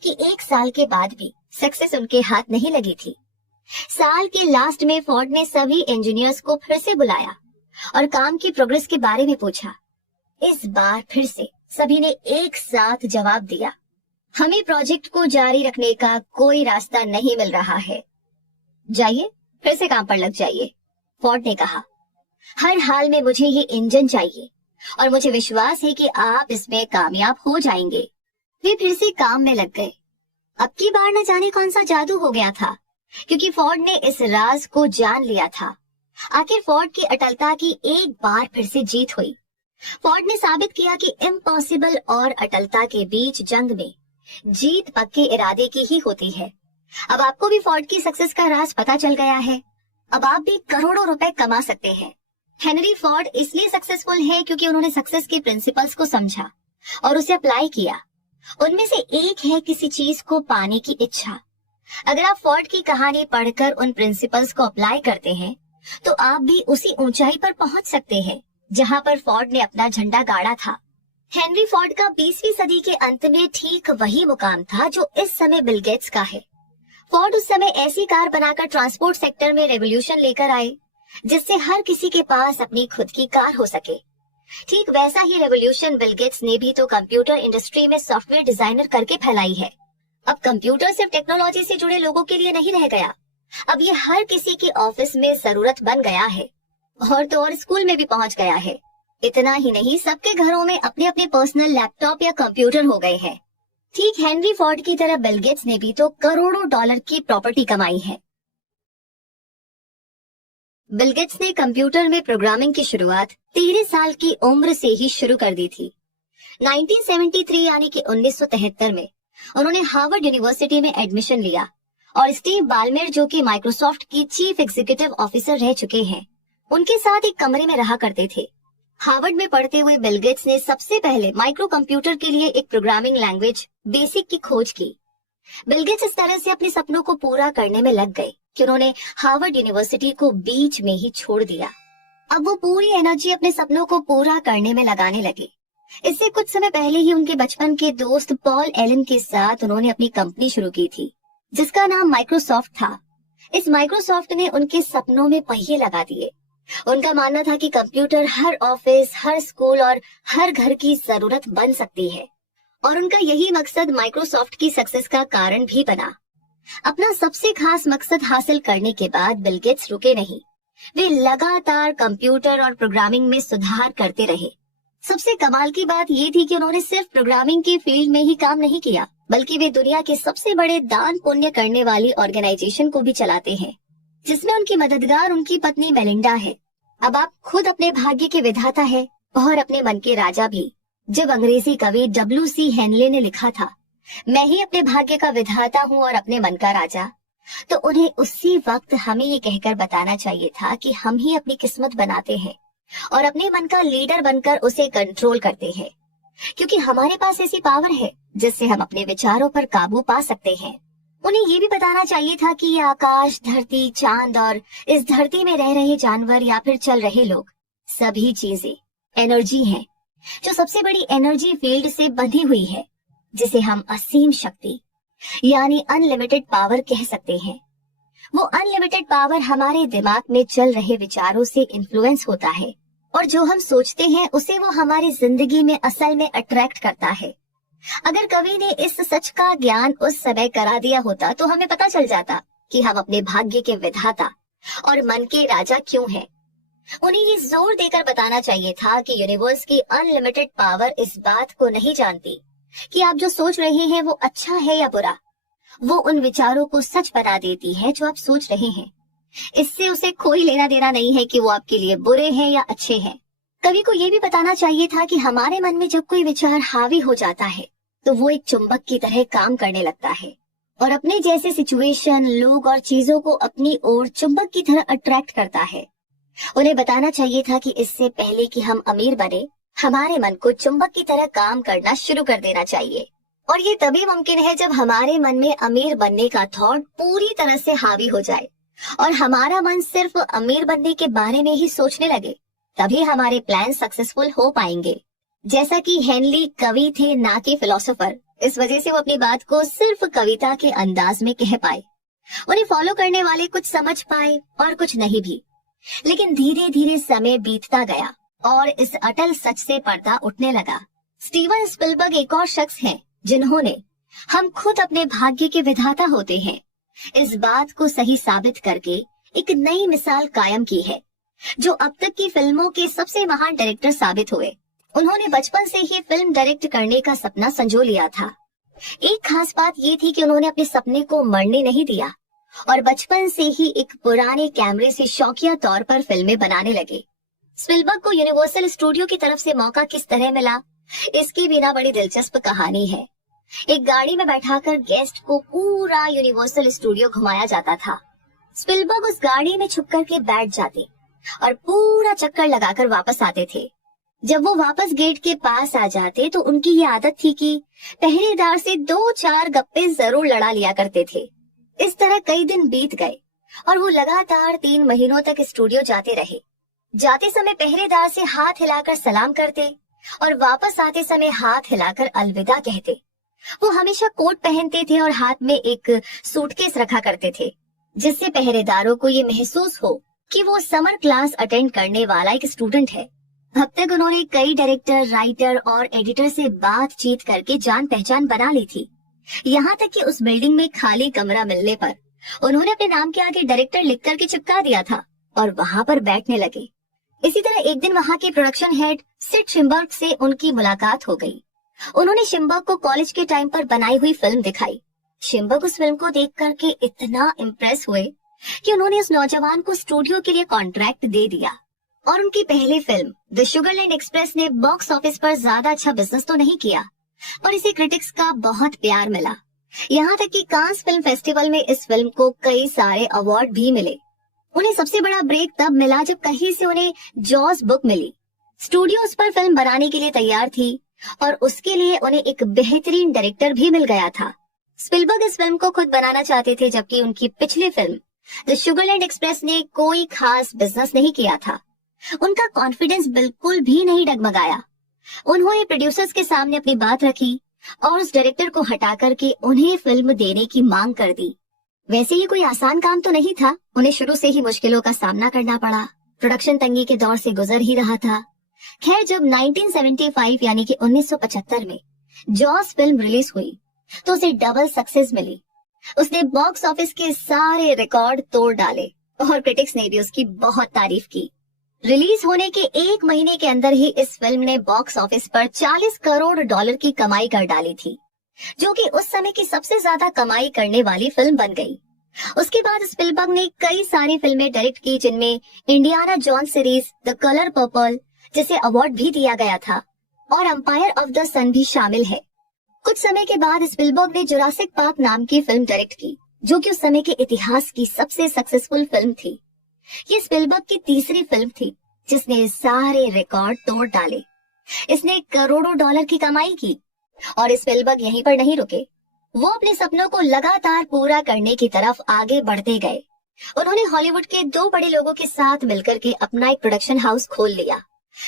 कि 1 साल के बाद भी सक्सेस उनके हाथ नहीं लगी थी। साल के लास्ट में फोर्ड ने सभी इंजीनियर्स को फिर से बुलाया और काम की प्रोग्रेस के बारे में पूछा। इस बार फिर से सभी ने एक साथ जवाब दिया, हमें प्रोजेक्ट को जारी रखने का कोई रास्ता नहीं मिल रहा है, जाइए फिर से काम पर लग जाइए। फोर्ड ने कहा, हर हाल में मुझे ये इंजन चाहिए और मुझे विश्वास है कि आप इसमें कामयाब हो जाएंगे। वे फिर से काम में लग गए। अब की बार न जाने कौन सा जादू हो गया था, क्योंकि फोर्ड ने इस राज को जान लिया था। आखिर फोर्ड की अटलता की एक बार फिर से जीत हुई। फोर्ड ने साबित किया कि इम्पॉसिबल और अटलता के बीच जंग में जीत पक्के इरादे की ही होती है। अब आपको भी फोर्ड की सक्सेस का राज पता चल गया है। अब आप भी करोड़ों रुपए कमा सकते हैं। हेनरी फोर्ड इसलिए सक्सेसफुल है क्योंकि उन्होंने सक्सेस के प्रिंसिपल्स को समझा और उसे अप्लाई किया। उनमें से एक है किसी चीज को पाने की इच्छा। अगर आप फोर्ड की कहानी पढ़कर उन प्रिंसिपल्स को अप्लाई करते हैं तो आप भी उसी ऊंचाई पर पहुंच सकते हैं जहां पर फोर्ड ने अपना झंडा गाड़ा था। हेनरी फोर्ड का 20वीं सदी के अंत में ठीक वही मुकाम था जो इस समय बिल गेट्स का है। फोर्ड उस समय ऐसी कार बनाकर ट्रांसपोर्ट सेक्टर में रेवोल्यूशन लेकर आए जिससे हर किसी के पास अपनी खुद की कार हो सके। ठीक वैसा ही रेवोल्यूशन बिल गेट्स ने भी तो कंप्यूटर इंडस्ट्री में सॉफ्टवेयर डिजाइनर करके फैलाई है। अब कंप्यूटर सिर्फ टेक्नोलॉजी से जुड़े लोगों के लिए नहीं रह गया, अब ये हर किसी के ऑफिस में जरूरत बन गया है और तो और स्कूल में भी पहुंच गया है। इतना ही नहीं, सबके घरों में अपने अपने पर्सनल लैपटॉप या कंप्यूटर हो गए हैं। ठीक हेनरी फोर्ड की तरह बिल गेट्स ने भी तो करोड़ों डॉलर की प्रॉपर्टी कमाई है। बिल गेट्स ने कंप्यूटर में प्रोग्रामिंग की शुरुआत 13 साल की उम्र से ही शुरू कर दी थी। 1973 यानी कि 1973 में उन्होंने हार्वर्ड यूनिवर्सिटी में एडमिशन लिया और स्टीव बालमेर जो कि माइक्रोसॉफ्ट की चीफ एग्जीक्यूटिव ऑफिसर रह चुके हैं, उनके साथ एक कमरे में रहा करते थे। हार्वर्ड में पढ़ते हुए बिल गेट्स ने सबसे पहले माइक्रो कंप्यूटर के लिए एक प्रोग्रामिंग लैंग्वेज बेसिक की खोज की। बिल गेट्स इस तरह से अपने सपनों को पूरा करने में लग गए कि उन्होंने हार्वर्ड यूनिवर्सिटी को बीच में ही छोड़ दिया। अब वो पूरी एनर्जी अपने सपनों को पूरा करने में लगाने लगे। इससे कुछ समय पहले ही उनके बचपन के दोस्त पॉल एलन के साथ उन्होंने अपनी कंपनी शुरू की थी जिसका नाम माइक्रोसॉफ्ट था। इस माइक्रोसॉफ्ट ने उनके सपनों में पहिए लगा दिए। उनका मानना था कि कंप्यूटर हर ऑफिस, हर स्कूल और हर घर की जरूरत बन सकती है और उनका यही मकसद माइक्रोसॉफ्ट की सक्सेस का कारण भी बना। अपना सबसे खास मकसद हासिल करने के बाद बिल गेट्स रुके नहीं। वे लगातार कंप्यूटर और प्रोग्रामिंग में सुधार करते रहे। सबसे कमाल की बात ये थी कि उन्होंने सिर्फ प्रोग्रामिंग के फील्ड में ही काम नहीं किया, बल्कि वे दुनिया के सबसे बड़े दान पुण्य करने वाली ऑर्गेनाइजेशन को भी चलाते हैं जिसमें उनकी मददगार उनकी पत्नी मेलिंडा है। अब आप खुद अपने भाग्य के विधाता है और अपने मन के राजा भी। जब अंग्रेजी कवि W.C. हेनले ने लिखा था, मैं ही अपने भाग्य का विधाता हूँ और अपने मन का राजा, तो उन्हें उसी वक्त हमें ये कहकर बताना चाहिए था कि हम ही अपनी किस्मत बनाते हैं और अपने मन का लीडर बनकर उसे कंट्रोल करते हैं, क्योंकि हमारे पास ऐसी पावर है जिससे हम अपने विचारों पर काबू पा सकते हैं। उन्हें ये भी बताना चाहिए था कि ये आकाश, धरती, चांद और इस धरती में रह रहे जानवर या फिर चल रहे लोग, सभी चीजें एनर्जी हैं, जो सबसे बड़ी एनर्जी फील्ड से बंधी हुई है, जिसे हम असीम शक्ति यानी अनलिमिटेड पावर कह सकते हैं। वो अनलिमिटेड पावर हमारे दिमाग में चल रहे विचारों से इन्फ्लुएंस होता है और जो हम सोचते हैं उसे वो हमारी जिंदगी में असल में अट्रैक्ट करता है। अगर कवि ने इस सच का ज्ञान उस समय करा दिया होता तो हमें पता चल जाता कि हम अपने भाग्य के विधाता और मन के राजा क्यों हैं। उन्हें ये जोर देकर बताना चाहिए था कि यूनिवर्स की अनलिमिटेड पावर इस बात को नहीं जानती कि आप जो सोच रहे हैं वो अच्छा है या बुरा। वो उन विचारों को सच बना देती है जो आप सोच रहे हैं। इससे उसे कोई लेना देना नहीं है कि वो आपके लिए बुरे हैं या अच्छे हैं। कवि को ये भी बताना चाहिए था कि हमारे मन में जब कोई विचार हावी हो जाता है तो वो एक चुंबक की तरह काम करने लगता है और अपने जैसे सिचुएशन, लोग और चीजों को अपनी ओर चुंबक की तरह अट्रैक्ट करता है। उन्हें बताना चाहिए था कि इससे पहले कि हम अमीर बने, हमारे मन को चुंबक की तरह काम करना शुरू कर देना चाहिए। और ये तभी मुमकिन है जब हमारे मन में अमीर बनने का थॉट पूरी तरह से हावी हो जाए और हमारा मन सिर्फ अमीर बनने के बारे में ही सोचने लगे, तभी हमारे प्लान सक्सेसफुल हो पाएंगे। जैसा कि हेनली कवि थे ना कि फिलोसोफर, इस वजह से वो अपनी बात को सिर्फ कविता के अंदाज में कह पाए। उन्हें फॉलो करने वाले कुछ समझ पाए और कुछ नहीं भी। लेकिन धीरे धीरे समय बीतता गया और इस अटल सच से पर्दा उठने लगा। स्टीवन स्पिलबर्ग एक और शख्स हैं जिन्होंने हम खुद अपने भाग्य के विधाता होते हैं इस बात को सही साबित करके एक नई मिसाल कायम की है, जो अब तक की फिल्मों के सबसे महान डायरेक्टर साबित हुए। उन्होंने बचपन से ही फिल्म डायरेक्ट करने का सपना संजो लिया था। एक खास बात ये थी कि उन्होंने अपने सपने को मरने नहीं दिया और बचपन से ही एक पुराने कैमरे से शौकिया तौर पर फिल्में बनाने लगे। स्पिलबर्ग को यूनिवर्सल स्टूडियो की तरफ से मौका किस तरह मिला, इसकी बिना बड़ी दिलचस्प कहानी है। एक गाड़ी में बैठाकर गेस्ट को पूरा यूनिवर्सल स्टूडियो घुमाया जाता था। स्पिलबर्ग उस गाड़ी में छुप करके बैठ जाते और पूरा चक्कर लगाकर वापस आते थे। जब वो वापस गेट के पास आ जाते तो उनकी ये आदत थी कि पहरेदार से 2-4 गप्पे जरूर लड़ा लिया करते थे। इस तरह कई दिन बीत गए और वो लगातार 3 महीनों तक स्टूडियो जाते रहे। जाते समय पहरेदार से हाथ हिलाकर सलाम करते और वापस आते समय हाथ हिलाकर अलविदा कहते। वो हमेशा कोट पहनते थे और हाथ में एक सूटकेस रखा करते थे, जिससे पहरेदारों को ये महसूस हो कि वो समर क्लास अटेंड करने वाला एक स्टूडेंट है। अब तक उन्होंने कई डायरेक्टर, राइटर और एडिटर से बातचीत करके जान पहचान बना ली थी। यहाँ तक कि उस बिल्डिंग में खाली कमरा मिलने पर उन्होंने अपने नाम के आगे डायरेक्टर लिख करके चिपका दिया था और वहाँ पर बैठने लगे। इसी तरह एक दिन वहाँ के प्रोडक्शन हेड सिड शिम्बर्ग से उनकी मुलाकात हो गई। उन्होंने शिम्बर्ग को कॉलेज के टाइम पर बनाई हुई फिल्म दिखाई। शिम्बर्ग उस फिल्म को देख करके इतना इम्प्रेस हुए कि उन्होंने उस नौजवान को स्टूडियो के लिए कॉन्ट्रैक्ट दे दिया। और उनकी पहली फिल्म द शुगरलैंड एक्सप्रेस ने बॉक्स ऑफिस पर ज्यादा अच्छा बिजनेस तो नहीं किया, पर इसे क्रिटिक्स का बहुत प्यार मिला। यहाँ तक कि कांस फिल्म फेस्टिवल में इस फिल्म को कई सारे अवार्ड भी मिले। उन्हें सबसे बड़ा ब्रेक तब मिला जब कहीं से उन्हें जॉस बुक मिली। स्टूडियो उस पर फिल्म बनाने के लिए तैयार थी और उसके लिए उन्हें एक बेहतरीन डायरेक्टर भी मिल गया था। स्पिलबर्ग इस फिल्म को खुद बनाना चाहते थे, जबकि उनकी पिछली फिल्म द शुगरलैंड एक्सप्रेस ने कोई खास बिजनेस नहीं किया था। उनका कॉन्फिडेंस बिल्कुल भी नहीं डगमगाया। उन्होंने प्रोड्यूसर्स के सामने अपनी बात रखी और उस डायरेक्टर को हटा करके उन्हें फिल्म देने की मांग कर दी। वैसे ये कोई आसान काम तो नहीं था। उन्हें शुरू से ही मुश्किलों का सामना करना पड़ा। प्रोडक्शन तंगी के दौर से गुजर ही रहा था। खैर, जब 1975 यानी कि 1975 में जॉस फिल्म रिलीज हुई तो उसे डबल सक्सेस मिली। उसने बॉक्स ऑफिस के सारे रिकॉर्ड तोड़ डाले और क्रिटिक्स ने भी उसकी बहुत तारीफ की। रिलीज होने के 1 महीने के अंदर ही इस फिल्म ने बॉक्स ऑफिस पर $40 करोड़ की कमाई कर डाली थी, जो कि उस समय की सबसे ज्यादा कमाई करने वाली फिल्म बन गई। उसके बाद स्पिलबर्ग ने कई सारी फिल्में डायरेक्ट की, जिनमें Indiana Jones series the colour purple, जिसे अवार्ड भी दिया गया था, और एम्पायर ऑफ द सन भी शामिल है। कुछ समय के बाद स्पिलबर्ग ने जुरासिक पार्क नाम की फिल्म डायरेक्ट की, जो कि उस समय के इतिहास की सबसे सक्सेसफुल फिल्म थी। ये स्पिलबर्ग की तीसरी फिल्म थी जिसने सारे रिकॉर्ड तोड़ डाले। इसने करोड़ों डॉलर की कमाई की और स्पिलबर्ग यहीं पर नहीं रुके। वो अपने सपनों को लगातार पूरा करने की तरफ आगे बढ़ते गए। उन्होंने हॉलीवुड के 2 बड़े लोगों के साथ मिलकर के अपना एक प्रोडक्शन हाउस खोल लिया,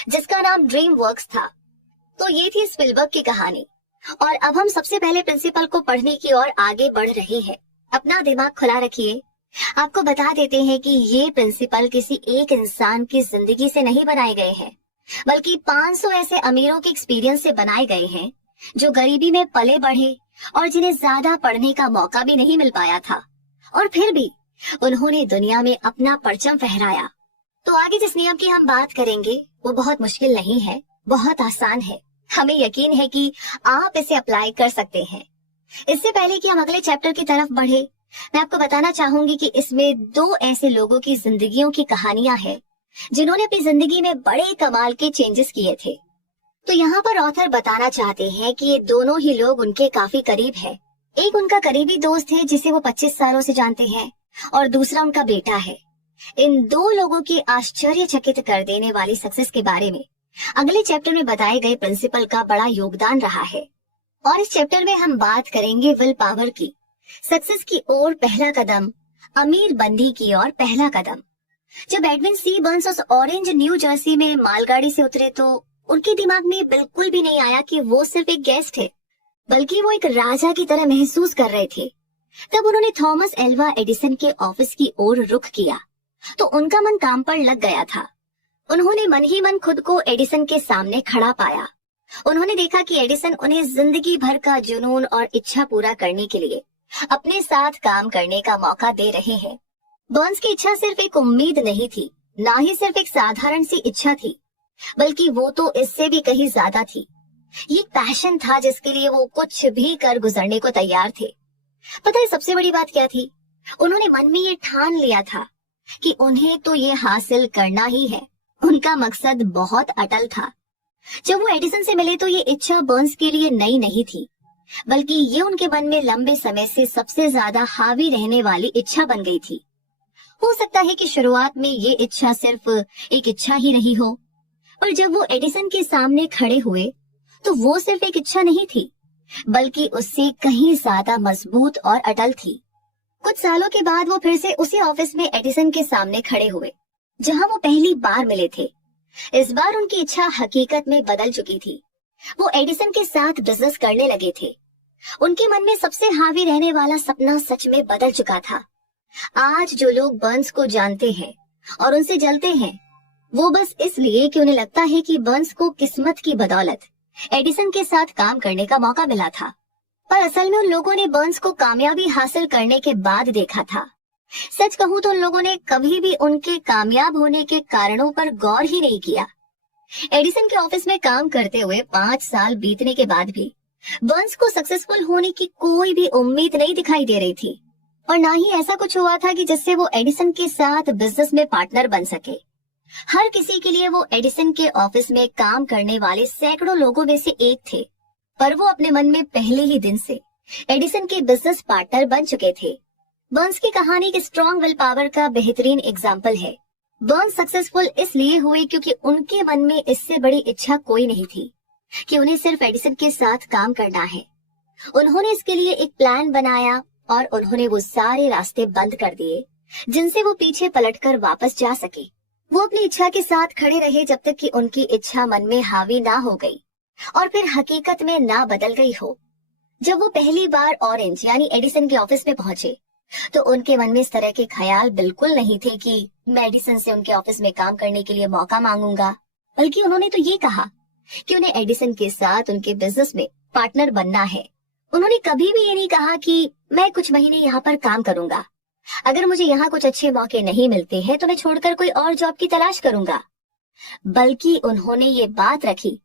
जिसका नाम ड्रीम वर्क्स था। तो ये थी स्पिलबर्ग की कहानी। और अब हम सबसे पहले प्रिंसिपल को पढ़ने की ओर आगे बढ़ रहे हैं। अपना दिमाग खुला रखिए। आपको बता देते हैं कि ये प्रिंसिपल किसी एक इंसान की जिंदगी से नहीं बनाए गए हैं, बल्कि 500 ऐसे अमीरों के एक्सपीरियंस से बनाए गए हैं जो गरीबी में पले बढ़े और जिन्हें ज्यादा पढ़ने का मौका भी नहीं मिल पाया था, और फिर भी उन्होंने दुनिया में अपना परचम फहराया। तो आगे जिस नियम की हम बात करेंगे वो बहुत मुश्किल नहीं है, बहुत आसान है। हमें यकीन है कि आप इसे अप्लाई कर सकते हैं। इससे पहले कि हम अगले चैप्टर की तरफ बढ़े, मैं आपको बताना चाहूंगी कि इसमें 2 ऐसे लोगों की जिंदगियों की कहानियां हैं जिन्होंने अपनी जिंदगी में बड़े कमाल के चेंजेस किए थे। तो यहाँ पर ऑथर बताना चाहते हैं कि ये दोनों ही लोग उनके काफी करीब है। एक उनका करीबी दोस्त है जिसे वो 25 सालों से जानते हैं, और दूसरा उनका बेटा है। इन 2 लोगों की आश्चर्यचकित कर देने वाली सक्सेस के बारे में अगले चैप्टर में बताए गए प्रिंसिपल का बड़ा योगदान रहा है। और इस चैप्टर में हम बात करेंगे विल पावर की। सक्सेस की ओर पहला कदम, अमीर बंदी की ओर पहला कदम। जब एडविन सी बर्न्स उस ऑरेंज न्यू जर्सी में मालगाड़ी से उतरे तो उनके दिमाग में बिल्कुल भी नहीं आया कि वो सिर्फ एक गेस्ट है, बल्कि वो एक राजा की तरह महसूस कर रहे थे। तब उन्होंने थॉमस एल्वा एडिसन के ऑफिस की ओर रुख किया तो उनका मन काम पर लग गया था। उन्होंने मन ही मन खुद को एडिसन के सामने खड़ा पाया। उन्होंने देखा कि एडिसन उन्हें जिंदगी भर का जुनून और इच्छा पूरा करने के लिए अपने साथ काम करने का मौका दे रहे हैं। बर्न्स की इच्छा सिर्फ एक उम्मीद नहीं थी, ना ही सिर्फ एक साधारण सी इच्छा थी, बल्कि वो तो इससे भी कहीं ज्यादा थी। ये पैशन था जिसके लिए वो कुछ भी कर गुजरने को तैयार थे। पता है सबसे बड़ी बात क्या थी? उन्होंने मन में ये ठान लिया था कि उन्हें तो ये हासिल करना ही है। उनका मकसद बहुत अटल था। जब वो एडिसन से मिले तो ये इच्छा बर्न्स के लिए नई नहीं थी, बल्कि ये उनके मन में लंबे समय से सबसे ज्यादा हावी रहने वाली इच्छा बन गई थी। हो सकता है कि शुरुआत में ये इच्छा सिर्फ एक इच्छा ही रही हो, पर जब वो एडिसन के सामने खड़े हुए तो वो सिर्फ एक इच्छा नहीं थी, बल्कि उससे कहीं ज्यादा मजबूत और अटल थी। कुछ सालों के बाद वो फिर से उसी ऑफिस में एडिसन के सामने खड़े हुए जहां वो पहली बार मिले थे। इस बार उनकी इच्छा हकीकत में बदल चुकी थी। वो एडिसन के साथ बिजनेस करने लगे थे। उनके मन में सबसे हावी रहने वाला सपना सच में बदल चुका था। आज जो लोग बर्न्स को जानते हैं और उनसे जलते हैं, वो बस इसलिए कि उन्हें लगता है कि बर्न्स को किस्मत की बदौलत एडिसन के साथ काम करने का मौका मिला था। पर असल में उन लोगों ने बर्न्स को कामयाबी हासिल करने के बाद देखा था। सच कहूं तो उन लोगों ने कभी भी उनके कामयाब होने के कारणों पर गौर ही नहीं किया। एडिसन के ऑफिस में काम करते हुए 5 साल बीतने के बाद भी बर्न्स को सक्सेसफुल होने की कोई भी उम्मीद नहीं दिखाई दे रही थी, और ना ही ऐसा कुछ हुआ था कि जिससे वो एडिसन के साथ बिजनेस में पार्टनर बन सके। हर किसी के लिए वो एडिसन के ऑफिस में काम करने वाले सैकड़ों लोगों में से एक थे, पर वो अपने मन में पहले ही दिन से एडिसन के बिजनेस पार्टनर बन चुके थे। बर्न्स की कहानी एक स्ट्रॉन्ग विल पावर का बेहतरीन एग्जाम्पल है। बर्न्स सक्सेसफुल इसलिए हुए क्योंकि उनके मन में इससे बड़ी इच्छा कोई नहीं थी कि उन्हें सिर्फ एडिसन के साथ काम करना है। उन्होंने इसके लिए एक प्लान बनाया और उन्होंने वो सारे रास्ते बंद कर दिए जिनसे वो पीछे पलटकर वापस जा सके। वो अपनी इच्छा के साथ खड़े रहे जब तक कि उनकी इच्छा मन में हावी ना हो गई और फिर हकीकत में ना बदल गई हो। जब वो पहली बार ऑरेंज यानी एडिसन के ऑफिस में पहुंचे तो उनके मन में इस तरह के ख्याल बिल्कुल नहीं थे कि मैं एडिसन से उनके ऑफिस में काम करने के लिए मौका मांगूंगा, बल्कि उन्होंने तो ये कहा कि उन्हें एडिसन के साथ उनके बिजनेस में पार्टनर बनना है। उन्होंने कभी भी ये नहीं कहा कि मैं कुछ महीने यहाँ पर काम करूंगा, अगर मुझे यहाँ कुछ अच्छे मौके नहीं मिलते हैं तो मैं छोड़कर कोई और जॉब की तलाश करूंगा, बल्कि उन्होंने ये बात रखी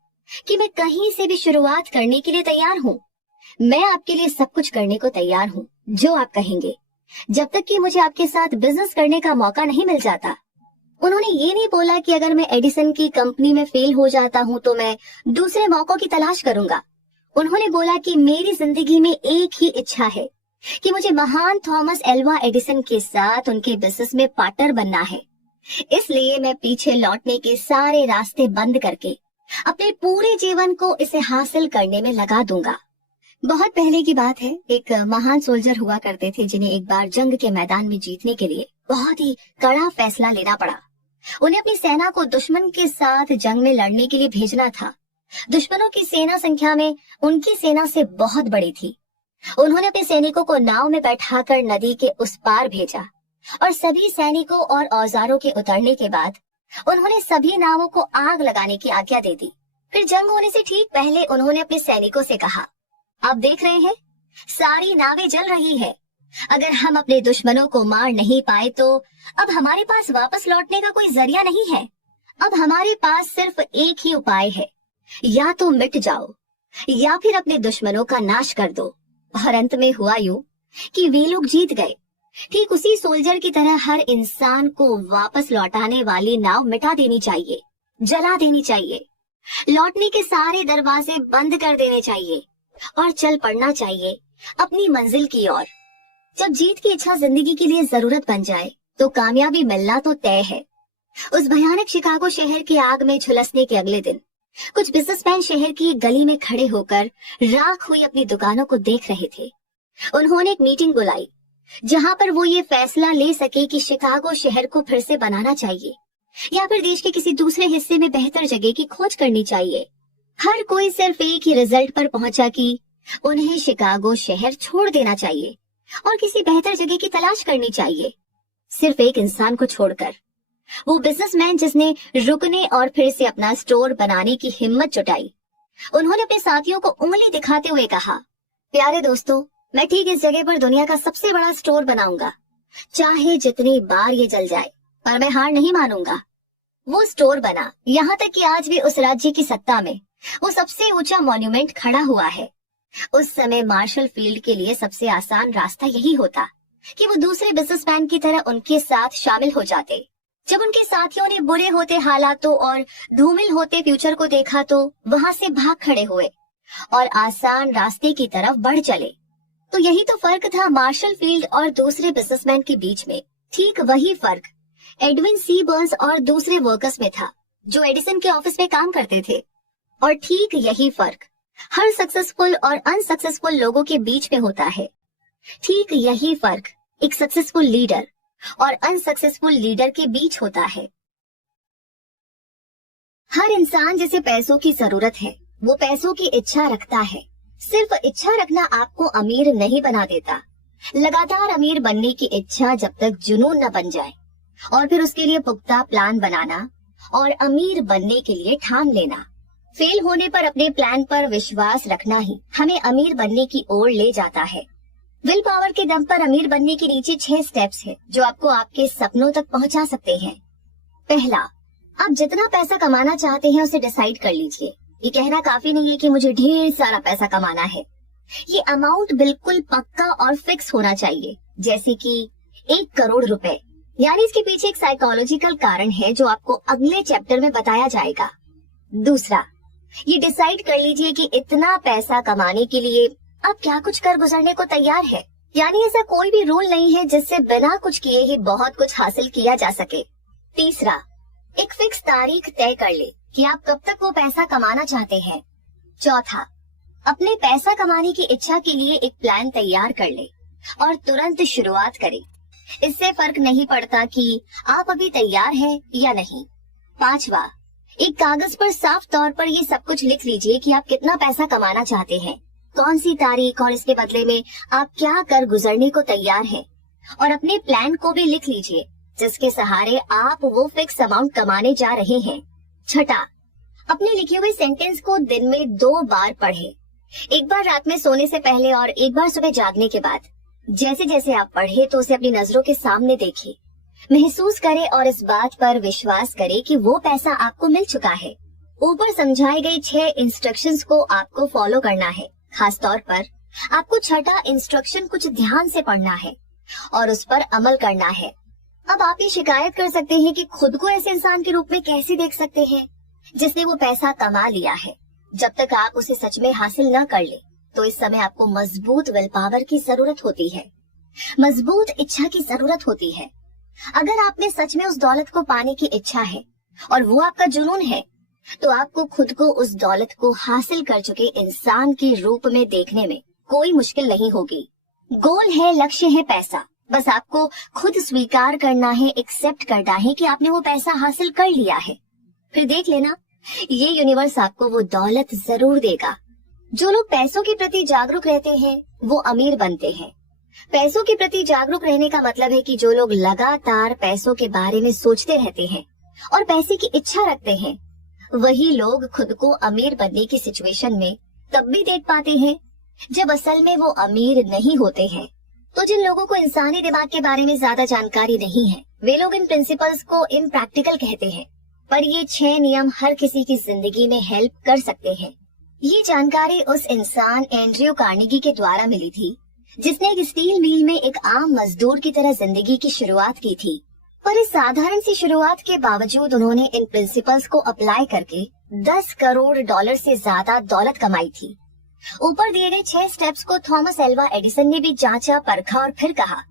कि मैं कहीं से भी शुरुआत करने के लिए तैयार हूँ। मैं आपके लिए सब कुछ करने को तैयार हूँ जो आप कहेंगे, जब तक कि मुझे आपके साथ बिजनेस करने का मौका नहीं मिल जाता। उन्होंने ये नहीं बोला कि अगर मैं एडिसन की कंपनी में फेल हो जाता हूँ तो मैं दूसरे मौकों की तलाश करूंगा। उन्होंने बोला कि मेरी जिंदगी में एक ही इच्छा है कि मुझे महान थॉमस एल्वा एडिसन के साथ उनके बिजनेस में पार्टनर बनना है, इसलिए मैं पीछे लौटने के सारे रास्ते बंद करके अपने पूरे जीवन को इसे हासिल करने में लगा दूंगा। बहुत पहले की बात है, एक महान सोल्जर हुआ करते थे जिन्हें एक बार जंग के मैदान में जीतने के लिए बहुत ही कड़ा फैसला लेना पड़ा। उन्हें अपनी सेना को दुश्मन के साथ जंग में लड़ने के लिए भेजना था। दुश्मनों की सेना संख्या में उनकी सेना से बहुत बड़ी थी। उन्होंने अपने सैनिकों को नाव में बैठाकर नदी के उस पार भेजा और सभी सैनिकों और औजारों के उतरने के बाद उन्होंने सभी नावों को आग लगाने की आज्ञा दे दी। फिर जंग होने से ठीक पहले उन्होंने अपने सैनिकों से कहा, आप देख रहे हैं सारी नावें जल रही है। अगर हम अपने दुश्मनों को मार नहीं पाए तो अब हमारे पास वापस लौटने का कोई जरिया नहीं है। अब हमारे पास सिर्फ एक ही उपाय है, या तो मिट जाओ या फिर अपने दुश्मनों का नाश कर दो। और अंत में हुआ यूं कि वे लोग जीत गए। ठीक उसी सोल्जर की तरह हर इंसान को वापस लौटाने वाली नाव मिटा देनी चाहिए, जला देनी चाहिए, लौटने के सारे दरवाजे बंद कर देने चाहिए और चल पड़ना चाहिए अपनी मंजिल की ओर। जब जीत की इच्छा जिंदगी के लिए जरूरत बन जाए तो कामयाबी मिलना तो तय है। उस भयानक शिकागो शहर की आग में झुलसने के अगले दिन कुछ बिजनेसमैन शहर की एक गली में खड़े होकर राख हुई अपनी दुकानों को देख रहे थे। उन्होंने एक मीटिंग बुलाई जहां पर वो ये फैसला ले सके कि शिकागो शहर को फिर से बनाना चाहिए या फिर देश के किसी दूसरे हिस्से में बेहतर जगह की खोज करनी चाहिए। हर कोई सिर्फ एक ही रिजल्ट पर पहुंचा कि उन्हें शिकागो शहर छोड़ देना चाहिए और किसी बेहतर जगह की तलाश करनी चाहिए। सिर्फ एक इंसान को छोड़कर, वो बिजनेसमैन जिसने रुकने और फिर से अपना स्टोर बनाने की हिम्मत जुटाई। उन्होंने अपने साथियों को उंगली दिखाते हुए कहा, प्यारे दोस्तों, मैं ठीक इस जगह पर दुनिया का सबसे बड़ा स्टोर बनाऊंगा, चाहे जितनी बार ये जल जाए, पर मैं हार नहीं मानूंगा। वो स्टोर बना, यहाँ तक कि आज भी उस राज्य की सत्ता में वो सबसे ऊंचा मॉन्यूमेंट खड़ा हुआ है। उस समय मार्शल फील्ड के लिए सबसे आसान रास्ता यही होता कि वो दूसरे बिजनेसमैन की तरह उनके साथ शामिल हो जाते। जब उनके साथियों ने बुरे होते हालातों और धूमिल होते फ्यूचर को देखा तो वहां से भाग खड़े हुए और आसान रास्ते की तरफ बढ़ चले। तो यही तो फर्क था मार्शल फील्ड और दूसरे बिजनेसमैन के बीच में। ठीक वही फर्क एडविन सी बर्न्स और दूसरे वर्कर्स में था जो एडिसन के ऑफिस में काम करते थे। और ठीक यही फर्क हर सक्सेसफुल और अनसक्सेसफुल लोगों के बीच में होता है। ठीक यही फर्क एक सक्सेसफुल लीडर और अनसक्सेसफुल लीडर के बीच होता है। हर इंसान जिसे पैसों की जरूरत है वो पैसों की इच्छा रखता है। सिर्फ इच्छा रखना आपको अमीर नहीं बना देता। लगातार अमीर बनने की इच्छा जब तक जुनून न बन जाए और फिर उसके लिए पुख्ता प्लान बनाना और अमीर बनने के लिए ठान लेना। फेल होने पर अपने प्लान पर विश्वास रखना ही हमें अमीर बनने की ओर ले जाता है। विल पावर के दम पर अमीर बनने के नीचे 6 स्टेप्स हैं जो आपको आपके सपनों तक पहुंचा सकते हैं। पहला, आप जितना पैसा कमाना चाहते हैं उसे डिसाइड कर लीजिए। ये कहना काफी नहीं है कि मुझे ढेर सारा पैसा कमाना है। ये अमाउंट बिल्कुल पक्का और फिक्स होना चाहिए, जैसे कि 1 करोड़ रुपए। यानी इसके पीछे एक साइकोलॉजिकल कारण है जो आपको अगले चैप्टर में बताया जाएगा। दूसरा, ये डिसाइड कर लीजिए कि इतना पैसा कमाने के लिए आप क्या कुछ कर गुजरने को तैयार है। यानी ऐसा कोई भी रूल नहीं है जिससे बिना कुछ किए ही बहुत कुछ हासिल किया जा सके। तीसरा, एक फिक्स तारीख तय कर ले कि आप कब तक वो पैसा कमाना चाहते हैं। चौथा, अपने पैसा कमाने की इच्छा के लिए एक प्लान तैयार कर ले और तुरंत शुरुआत करें। इससे फर्क नहीं पड़ता कि आप अभी तैयार हैं या नहीं। पांचवा, एक कागज पर साफ तौर पर ये सब कुछ लिख लीजिए कि आप कितना पैसा कमाना चाहते हैं, कौन सी तारीख और इसके बदले में आप क्या कर गुजरने को तैयार हैं। और अपने प्लान को भी लिख लीजिए जिसके सहारे आप वो फिक्स अमाउंट कमाने जा रहे हैं। छठा, अपने लिखे हुए सेंटेंस को दिन में 2 बार पढ़े। एक बार रात में सोने से पहले और एक बार सुबह जागने के बाद। जैसे जैसे आप पढ़े तो उसे अपनी नजरों के सामने देखिए, महसूस करें और इस बात पर विश्वास करें कि वो पैसा आपको मिल चुका है। ऊपर समझाए गए 6 इंस्ट्रक्शंस को आपको फॉलो करना है। खास तौर पर आपको छठा इंस्ट्रक्शन कुछ ध्यान से पढ़ना है और उस पर अमल करना है। अब आप ये शिकायत कर सकते हैं कि खुद को ऐसे इंसान के रूप में कैसे देख सकते हैं जिसने वो पैसा कमा लिया है। जब तक आप उसे सच में हासिल न कर ले तो इस समय आपको मजबूत विल पावर की जरूरत होती है, मजबूत इच्छा की जरूरत होती है। अगर आप में सच में उस दौलत को पाने की इच्छा है और वो आपका जुनून है तो आपको खुद को उस दौलत को हासिल कर चुके इंसान के रूप में देखने में कोई मुश्किल नहीं होगी। गोल है, लक्ष्य है पैसा। बस आपको खुद स्वीकार करना है, एक्सेप्ट करना है कि आपने वो पैसा हासिल कर लिया है। फिर देख लेना, ये यूनिवर्स आपको वो दौलत जरूर देगा। जो लोग पैसों के प्रति जागरूक रहते हैं वो अमीर बनते हैं। पैसों के प्रति जागरूक रहने का मतलब है कि जो लोग लगातार पैसों के बारे में सोचते रहते हैं और पैसे की इच्छा रखते हैं वही लोग खुद को अमीर बनने की सिचुएशन में तब भी देख पाते हैं जब असल में वो अमीर नहीं होते हैं। तो जिन लोगों को इंसानी दिमाग के बारे में ज्यादा जानकारी नहीं है वे लोग इन प्रिंसिपल्स को इम्प्रैक्टिकल कहते हैं, पर ये 6 नियम हर किसी की जिंदगी में हेल्प कर सकते हैं। ये जानकारी उस इंसान एंड्रयू कार्नेगी के द्वारा मिली थी जिसने एक स्टील मिल में एक आम मजदूर की तरह जिंदगी की शुरुआत की थी। पर इस साधारण सी शुरुआत के बावजूद उन्होंने इन प्रिंसिपल्स को अप्लाई करके $10 करोड़ से ज्यादा दौलत कमाई थी। ऊपर दिए गए 6 स्टेप्स को थॉमस एल्वा एडिसन ने भी जांचा, परखा और फिर कहा,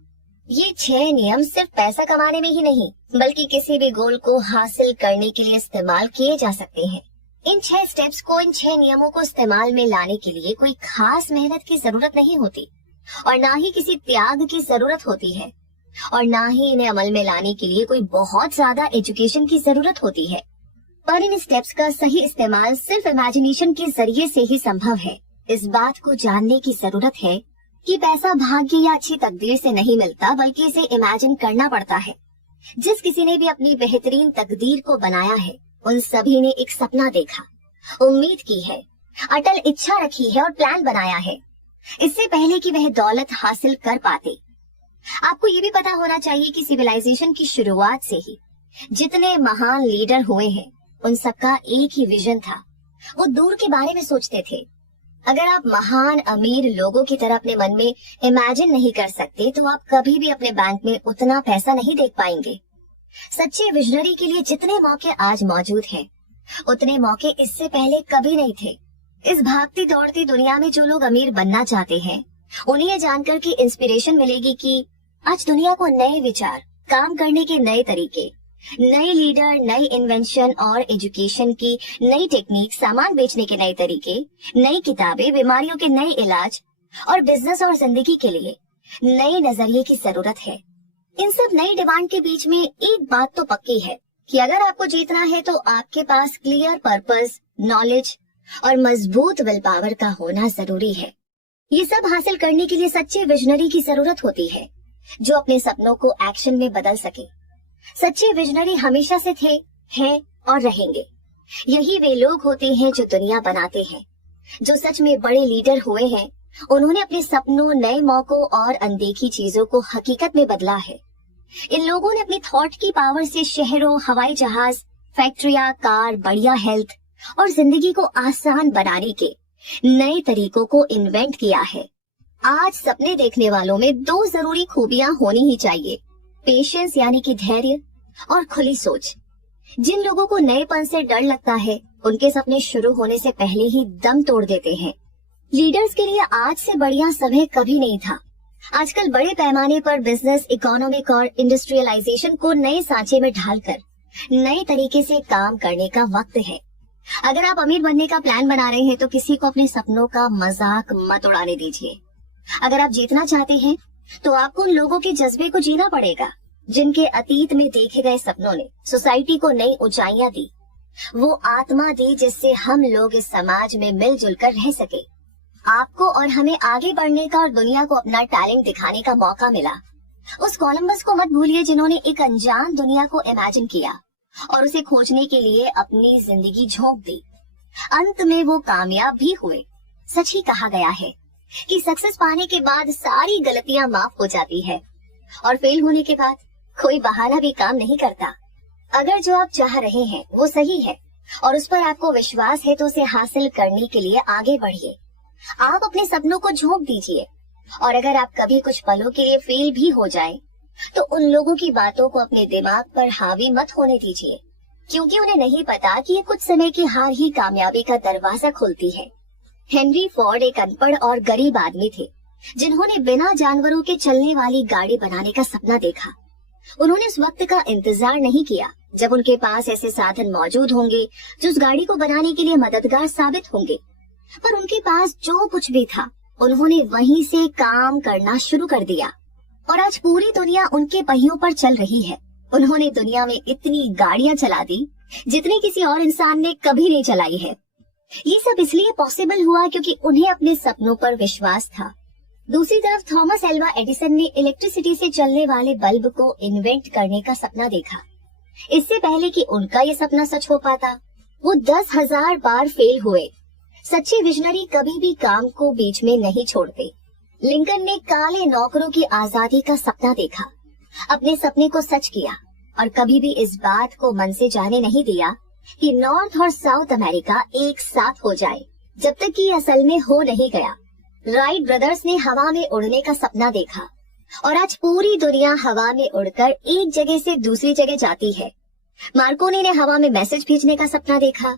ये 6 नियम सिर्फ पैसा कमाने में ही नहीं बल्कि किसी भी गोल को हासिल करने के लिए इस्तेमाल किए जा सकते हैं। इन 6 स्टेप्स को, इन 6 नियमों को इस्तेमाल में लाने के लिए कोई खास मेहनत की जरूरत नहीं होती और ना ही किसी त्याग की जरूरत होती है और ना ही इन्हें अमल में लाने के लिए कोई बहुत ज्यादा एजुकेशन की जरूरत होती है। पर इन स्टेप्स का सही इस्तेमाल सिर्फ इमेजिनेशन के जरिए से ही संभव है। इस बात को जानने की जरूरत है कि पैसा भाग्य या अच्छी तकदीर से नहीं मिलता बल्कि इसे इमेजिन करना पड़ता है। जिस किसी ने भी अपनी बेहतरीन तकदीर को बनाया है उन सभी ने एक सपना देखा, उम्मीद की है, अटल इच्छा रखी है और प्लान बनाया है इससे पहले कि वह दौलत हासिल कर पाते। आपको ये भी पता होना चाहिए कि सिविलाइजेशन की शुरुआत से ही जितने महान लीडर हुए हैं उन सबका एक ही विजन था, वो दूर के बारे में सोचते थे। अगर आप महान अमीर लोगों की तरह अपने मन में इमेजिन नहीं कर सकते तो आप कभी भी अपने बैंक में उतना पैसा नहीं देख पाएंगे। सच्चे विजनरी के लिए जितने मौके आज मौजूद हैं, उतने मौके इससे पहले कभी नहीं थे। इस भागती दौड़ती दुनिया में जो लोग अमीर बनना चाहते हैं, उन्हें ये जानकर के इंस्पिरेशन मिलेगी कि आज दुनिया को नए विचार, काम करने के नए तरीके, नए लीडर, नई इन्वेंशन और एजुकेशन की नई टेक्निक, सामान बेचने के नए तरीके, नई किताबें, बीमारियों के नए इलाज और बिजनेस और जिंदगी के लिए नए नजरिए की जरूरत है। इन सब नई डिमांड के बीच में एक बात तो पक्की है कि अगर आपको जीतना है तो आपके पास क्लियर पर्पस, नॉलेज और मजबूत विल पावर का होना जरूरी है। ये सब हासिल करने के लिए सच्चे विजनरी की जरूरत होती है, जो अपने सपनों को एक्शन में बदल सके। सच्चे विजनरी हमेशा से थे, हैं और रहेंगे। यही वे लोग होते हैं जो दुनिया बनाते हैं, जो सच में बड़े लीडर हुए हैं। उन्होंने अपने सपनों, नए मौकों और अनदेखी चीजों को हकीकत में बदला है। इन लोगों ने अपनी थॉट की पावर से शहरों, हवाई जहाज, फैक्ट्रियां, कार, बढ़िया हेल्थ और जिंदगी को आसान बनाने के नए तरीकों को इन्वेंट किया है। आज सपने देखने वालों में दो जरूरी खूबियां होनी ही चाहिए, पेशेंस यानी कि धैर्य और खुली सोच। जिन लोगों को नएपन से डर लगता है, उनके सपने शुरू होने से पहले ही दम तोड़ देते हैं। लीडर्स के लिए आज से बढ़िया समय कभी नहीं था। आजकल बड़े पैमाने पर बिजनेस, इकोनॉमिक और इंडस्ट्रियलाइजेशन को नए सांचे में ढालकर नए तरीके से काम करने का वक्त है। अगर आप अमीर बनने का प्लान बना रहे हैं तो किसी को अपने सपनों का मजाक मत उड़ाने दीजिए। अगर आप जीतना चाहते हैं तो आपको उन लोगों के जज्बे को जीना पड़ेगा, जिनके अतीत में देखे गए सपनों ने सोसाइटी को नई ऊंचाइयां दी, वो आत्मा दी जिससे हम लोग इस समाज में मिलजुल कर रह सके। आपको और हमें आगे बढ़ने का और दुनिया को अपना टैलेंट दिखाने का मौका मिला। उस कोलंबस को मत भूलिए जिन्होंने एक अनजान दुनिया को इमेजिन किया और उसे खोजने के लिए अपनी जिंदगी झोंक दी। अंत में वो कामयाब भी हुए। सच ही कहा गया है कि सक्सेस पाने के बाद सारी गलतियां माफ हो जाती है और फेल होने के बाद कोई बहाना भी काम नहीं करता। अगर जो आप चाह रहे हैं वो सही है और उस पर आपको विश्वास है तो उसे हासिल करने के लिए आगे बढ़िए। आप अपने सपनों को झोंक दीजिए और अगर आप कभी कुछ पलों के लिए फेल भी हो जाए तो उन लोगों की बातों को अपने दिमाग पर हावी मत होने दीजिए, क्योंकि उन्हें नहीं पता कि ये कुछ समय की हार ही कामयाबी का दरवाजा खोलती है। हेनरी फोर्ड एक अनपढ़ और गरीब आदमी थे जिन्होंने बिना जानवरों के चलने वाली गाड़ी बनाने का सपना देखा। उन्होंने उस वक्त का इंतजार नहीं किया जब उनके पास ऐसे साधन मौजूद होंगे जो उस गाड़ी को बनाने के लिए मददगार साबित होंगे, पर उनके पास जो कुछ भी था उन्होंने वहीं से काम करना शुरू कर दिया और आज पूरी दुनिया उनके पहियों पर चल रही है। उन्होंने दुनिया में इतनी गाड़ियां चला दी जितनी किसी और इंसान ने कभी नहीं चलाई है। ये सब इसलिए पॉसिबल हुआ क्योंकि उन्हें अपने सपनों पर विश्वास था। दूसरी तरफ थॉमस एल्वा एडिसन ने इलेक्ट्रिसिटी से चलने वाले बल्ब को इन्वेंट करने का सपना देखा। इससे पहले कि उनका ये सपना सच हो पाता, वो 10,000 बार फेल हुए। सच्चे विजनरी कभी भी काम को बीच में नहीं छोड़ते। लिंकन ने काले नौकरों की आजादी का सपना देखा, अपने सपने को सच किया और कभी भी इस बात को मन से जाने नहीं दिया कि नॉर्थ और साउथ अमेरिका एक साथ हो जाए, जब तक कि असल में हो नहीं गया। राइट ब्रदर्स ने हवा में उड़ने का सपना देखा और आज पूरी दुनिया हवा में उड़कर एक जगह से दूसरी जगह जाती है। मार्कोनी ने हवा में मैसेज भेजने का सपना देखा।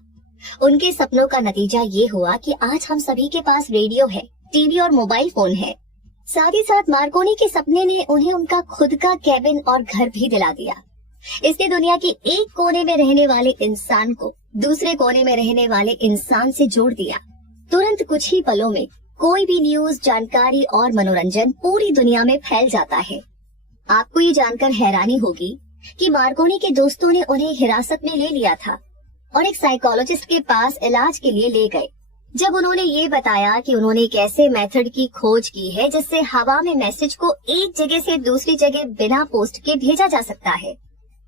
उनके सपनों का नतीजा ये हुआ कि आज हम सभी के पास रेडियो है, टीवी और मोबाइल फोन है। साथ ही साथ मार्कोनी के सपने ने उन्हें उनका खुद का कैबिन और घर भी दिला दिया। इसने दुनिया के एक कोने में रहने वाले इंसान को दूसरे कोने में रहने वाले इंसान से जोड़ दिया। तुरंत कुछ ही पलों में कोई भी न्यूज, जानकारी और मनोरंजन पूरी दुनिया में फैल जाता है। आपको ये जानकर हैरानी होगी कि मार्कोनी के दोस्तों ने उन्हें हिरासत में ले लिया था और एक साइकोलॉजिस्ट के पास इलाज के लिए ले गए। जब उन्होंने ये बताया कि उन्होंने एक ऐसे मेथड की खोज की है जिससे हवा में मैसेज को एक जगह से दूसरी जगह बिना पोस्ट के भेजा जा सकता है,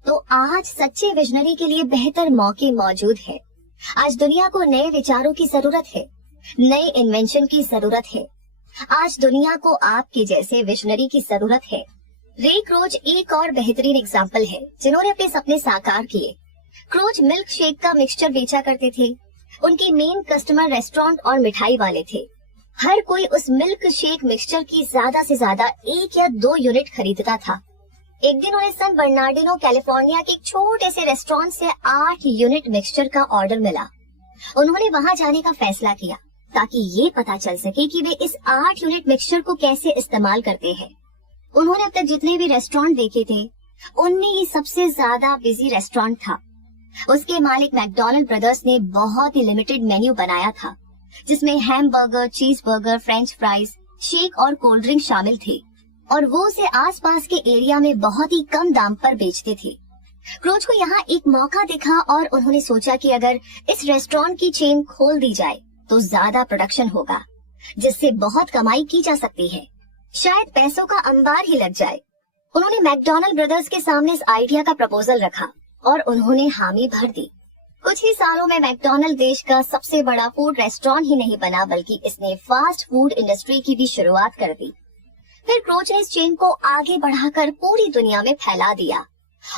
तो आज सच्चे विजनरी के लिए बेहतर मौके मौजूद है। आज दुनिया को नए विचारों की जरूरत है, नए इन्वेंशन की जरूरत है। आज दुनिया को आपके जैसे विजनरी की जरूरत है। रे क्रोच एक और बेहतरीन एग्जाम्पल है जिन्होंने अपने सपने साकार किए। क्रोच मिल्क शेक का मिक्सचर बेचा करते थे। उनके मेन कस्टमर रेस्टोरेंट और मिठाई वाले थे। हर कोई उस मिल्क शेक मिक्सचर की ज्यादा से ज्यादा 1 या 2 यूनिट खरीदता था। एक दिन उन्हें सन बर्नार्डिनो कैलिफोर्निया के एक छोटे से रेस्टोरेंट से 8 यूनिट मिक्सचर का ऑर्डर मिला। उन्होंने वहां जाने का फैसला किया ताकि ये पता चल सके कि वे इस 8 यूनिट मिक्सचर को कैसे इस्तेमाल करते हैं। उन्होंने अब तक जितने भी रेस्टोरेंट देखे थे उनमें ये सबसे ज्यादा बिजी रेस्टोरेंट था। उसके मालिक मैकडोनल्ड ब्रदर्स ने बहुत ही लिमिटेड मेन्यू बनाया था, जिसमें हैमबर्गर, चीज बर्गर, फ्रेंच फ्राइज, शेक और कोल्ड ड्रिंक शामिल थे, और वो उसे आसपास के एरिया में बहुत ही कम दाम पर बेचते थे। क्रोच को यहाँ एक मौका दिखा और उन्होंने सोचा कि अगर इस रेस्टोरेंट की चेन खोल दी जाए तो ज्यादा प्रोडक्शन होगा, जिससे बहुत कमाई की जा सकती है। शायद पैसों का अंबार ही लग जाए। उन्होंने मैकडोनल्ड ब्रदर्स के सामने इस आइडिया का प्रपोजल रखा और उन्होंने हामी भर दी। कुछ ही सालों में मैकडोनल्ड देश का सबसे बड़ा फूड रेस्टोरेंट ही नहीं बना, बल्कि इसने फास्ट फूड इंडस्ट्री की भी शुरुआत कर दी। फिर क्रोच ने इस चेन को आगे बढ़ाकर पूरी दुनिया में फैला दिया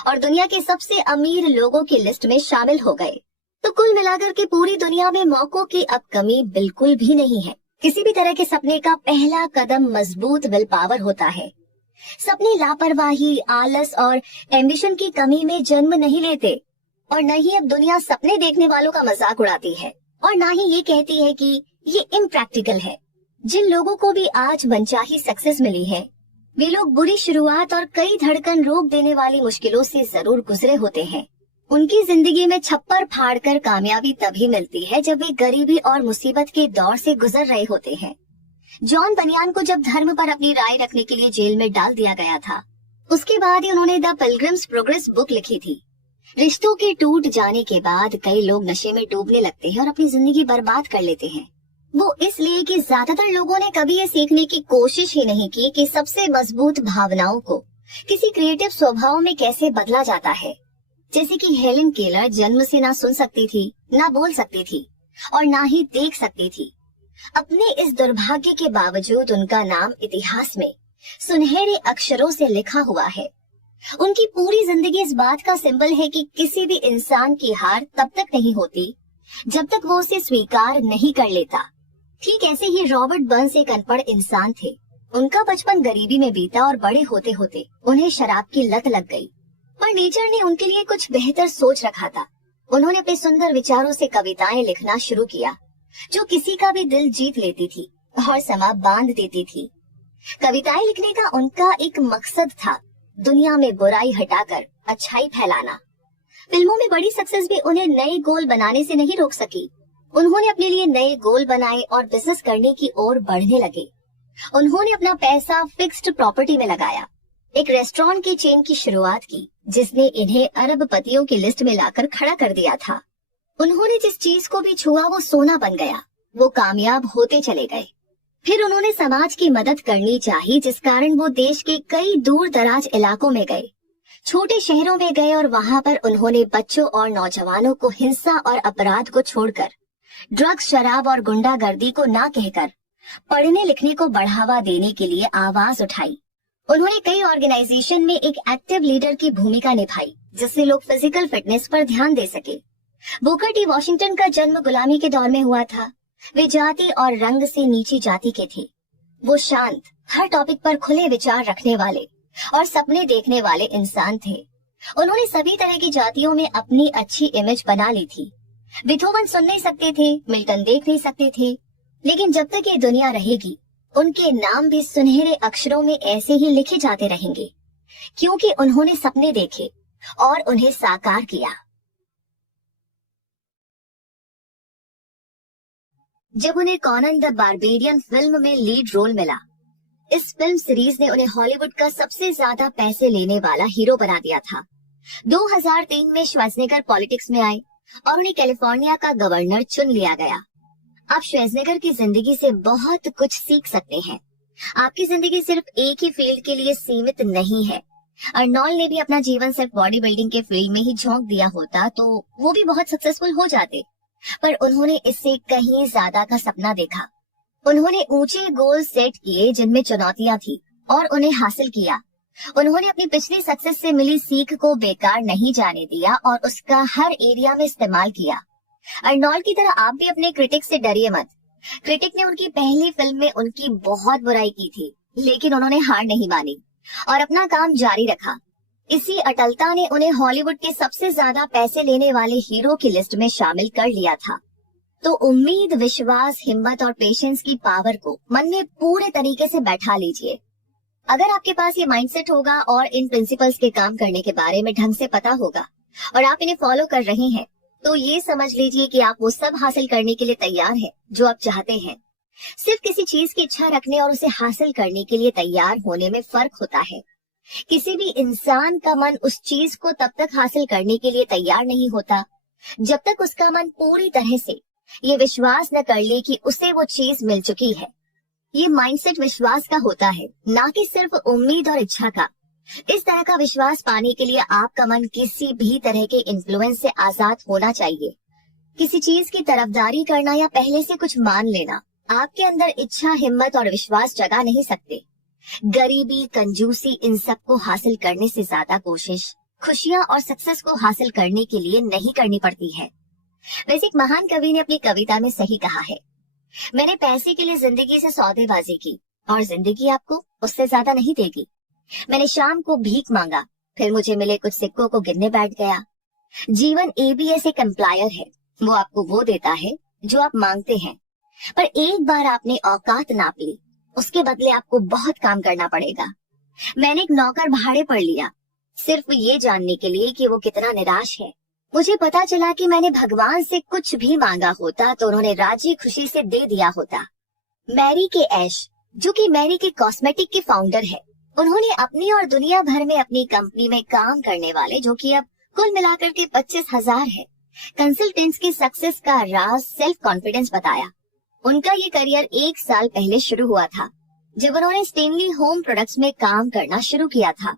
और दुनिया के सबसे अमीर लोगों की लिस्ट में शामिल हो गए। तो कुल मिलाकर के पूरी दुनिया में मौकों की अब कमी बिल्कुल भी नहीं है। किसी भी तरह के सपने का पहला कदम मजबूत विल पावर होता है। सपने लापरवाही, आलस और एम्बिशन की कमी में जन्म नहीं लेते, और न ही अब दुनिया सपने देखने वालों का मजाक उड़ाती है, और न ही ये कहती है कि ये इम्प्रैक्टिकल है। जिन लोगों को भी आज मनचाही सक्सेस मिली है, वे लोग बुरी शुरुआत और कई धड़कन रोक देने वाली मुश्किलों से जरूर गुजरे होते हैं। उनकी जिंदगी में छप्पर फाड़कर कामयाबी तभी मिलती है जब वे गरीबी और मुसीबत के दौर से गुजर रहे होते हैं। जॉन बनियान को जब धर्म पर अपनी राय रखने के लिए जेल में डाल दिया गया था, उसके बाद ही उन्होंने द पिलग्रिम्स प्रोग्रेस बुक लिखी थी। रिश्तों के टूट जाने के बाद कई लोग नशे में डूबने लगते हैं और अपनी जिंदगी बर्बाद कर लेते हैं। वो इसलिए कि ज्यादातर लोगों ने कभी ये सीखने की कोशिश ही नहीं की कि सबसे मजबूत भावनाओं को किसी क्रिएटिव स्वभाव में कैसे बदला जाता है। जैसे कि हेलेन केलर जन्म से ना सुन सकती थी, ना बोल सकती थी और ना ही देख सकती थी। अपने इस दुर्भाग्य के बावजूद उनका नाम इतिहास में सुनहरे अक्षरों से लिखा हुआ है। उनकी पूरी जिंदगी इस बात का सिंबल है कि किसी भी इंसान की हार तब तक नहीं होती जब तक वो उसे स्वीकार नहीं कर लेता। ठीक ऐसे ही रॉबर्ट बर्न्स एक अनपढ़ इंसान थे। उनका बचपन गरीबी में बीता और बड़े होते होते उन्हें शराब की लत लग गई, पर नेचर ने उनके लिए कुछ बेहतर सोच रखा था। उन्होंने अपने सुंदर विचारों से कविताएं लिखना शुरू किया, जो किसी का भी दिल जीत लेती थी और समा बांध देती थी। कविताएं लिखने का उनका एक मकसद था, दुनिया में बुराई हटाकर अच्छाई फैलाना। फिल्मों में बड़ी सक्सेस भी उन्हें नए गोल बनाने से नहीं रोक सकी। उन्होंने अपने लिए नए गोल बनाए और बिजनेस करने की ओर बढ़ने लगे। उन्होंने अपना पैसा फिक्स्ड प्रॉपर्टी में लगाया, एक रेस्टोरेंट की चेन की शुरुआत की, जिसने इन्हें अरबपतियों की लिस्ट में लाकर खड़ा कर दिया था। उन्होंने जिस चीज को भी छुआ वो सोना बन गया। वो कामयाब होते चले गए। फिर उन्होंने समाज की मदद करनी चाहिए, जिस कारण वो देश के कई दूर दराज इलाकों में गए, छोटे शहरों में गए और वहां पर उन्होंने बच्चों और नौजवानों को हिंसा और अपराध को छोड़कर, ड्रग्स, शराब और गुंडागर्दी को ना कहकर पढ़ने लिखने को बढ़ावा देने के लिए आवाज उठाई। उन्होंने कई ऑर्गेनाइजेशन में एक एक्टिव लीडर की भूमिका निभाई, जिससे लोग फिजिकल फिटनेस पर ध्यान दे सके। बुकर टी वॉशिंगटन का जन्म गुलामी के दौर में हुआ था। वे जाति और रंग से नीची जाति के थे। वो शांत, हर टॉपिक पर खुले विचार रखने वाले और सपने देखने वाले इंसान थे। उन्होंने सभी तरह की जातियों में अपनी अच्छी इमेज बना ली थी। बीथोवन सुन नहीं सकते थे, मिल्टन देख नहीं सकते थे, लेकिन जब तक ये दुनिया रहेगी उनके नाम भी सुनहरे अक्षरों में ऐसे ही लिखे जाते रहेंगे, क्योंकि उन्होंने सपने देखे और उन्हें साकार किया। जब उन्हें कॉनन द बारबेरियन फिल्म में लीड रोल मिला, इस फिल्म सीरीज ने उन्हें हॉलीवुड का सबसे ज्यादा पैसे लेने वाला हीरो बना दिया था। 2003 में श्वार्ज़नेगर पॉलिटिक्स में आए और उन्हें कैलिफोर्निया का गवर्नर चुन लिया गया। आप श्वार्ज़नेगर की जिंदगी से बहुत कुछ सीख सकते हैं। आपकी जिंदगी सिर्फ एक ही फील्ड के लिए सीमित नहीं है। अर्नोल्ड ने भी अपना जीवन सिर्फ बॉडी बिल्डिंग के फील्ड में ही झोंक दिया होता तो वो भी बहुत सक्सेसफुल हो जाते, पर उन्होंने इससे कहीं ज्यादा का सपना देखा। उन्होंने ऊंचे गोल सेट किए जिनमें चुनौतियां थी और उन्हें हासिल किया। उन्होंने अपनी पिछली सक्सेस से मिली सीख को बेकार नहीं जाने दिया और उसका हर एरिया में इस्तेमाल किया। अर्नोल्ड की तरह आप भी अपने क्रिटिक से डरिए मत। क्रिटिक ने उनकी पहली फिल्म में उनकी बहुत बुराई की थी, लेकिन उन्होंने हार नहीं मानी और अपना काम जारी रखा। इसी अटलता ने उन्हें हॉलीवुड के सबसे ज्यादा पैसे लेने वाले हीरो की लिस्ट में शामिल कर लिया था। तो उम्मीद, विश्वास, हिम्मत और पेशेंस की पावर को मन में पूरे तरीके से बैठा लीजिए। अगर आपके पास ये माइंडसेट होगा और इन प्रिंसिपल्स के काम करने के बारे में ढंग से पता होगा और आप इन्हें फॉलो कर रहे हैं, तो ये समझ लीजिए कि आप वो सब हासिल करने के लिए तैयार हैं जो आप चाहते हैं। सिर्फ किसी चीज की इच्छा रखने और उसे हासिल करने के लिए तैयार होने में फर्क होता है। किसी भी इंसान का मन उस चीज को तब तक हासिल करने के लिए तैयार नहीं होता जब तक उसका मन पूरी तरह से ये विश्वास न कर ले कि उसे वो चीज मिल चुकी है। ये माइंडसेट विश्वास का होता है, ना कि सिर्फ उम्मीद और इच्छा का। इस तरह का विश्वास पाने के लिए आपका मन किसी भी तरह के इन्फ्लुएंस से आजाद होना चाहिए। किसी चीज की तरफदारी करना या पहले से कुछ मान लेना आपके अंदर इच्छा, हिम्मत और विश्वास जगा नहीं सकते। गरीबी, कंजूसी, इन सब को हासिल करने से ज्यादा कोशिश खुशियां और सक्सेस को हासिल करने के लिए नहीं करनी पड़ती है। वैसे एक महान कवि ने अपनी कविता में सही कहा है, मैंने पैसे के लिए जिंदगी से सौदेबाजी की और जिंदगी आपको उससे ज्यादा नहीं देगी। मैंने शाम को भीख मांगा, फिर मुझे मिले कुछ सिक्कों को गिनने बैठ गया। जीवन ABS एक एम्प्लॉयर है, वो आपको वो देता है जो आप मांगते हैं, पर एक बार आपने औकात नाप ली, उसके बदले आपको बहुत काम करना पड़ेगा। मैंने एक नौकर भाड़े पर लिया, सिर्फ ये जानने के लिए कि वो कितना निराश है। मुझे पता चला कि मैंने भगवान से कुछ भी मांगा होता तो उन्होंने राजी खुशी से दे दिया होता। मैरी के ऐश, जो कि मैरी के कॉस्मेटिक के फाउंडर है, उन्होंने अपनी और दुनिया भर में अपनी कंपनी में काम करने वाले, जो कि अब कुल मिलाकर के 25,000 है, कंसल्टेंट्स की सक्सेस का राज सेल्फ कॉन्फिडेंस बताया। उनका ये करियर 1 साल पहले शुरू हुआ था, जब उन्होंने स्टेनली होम प्रोडक्ट्स में काम करना शुरू किया था।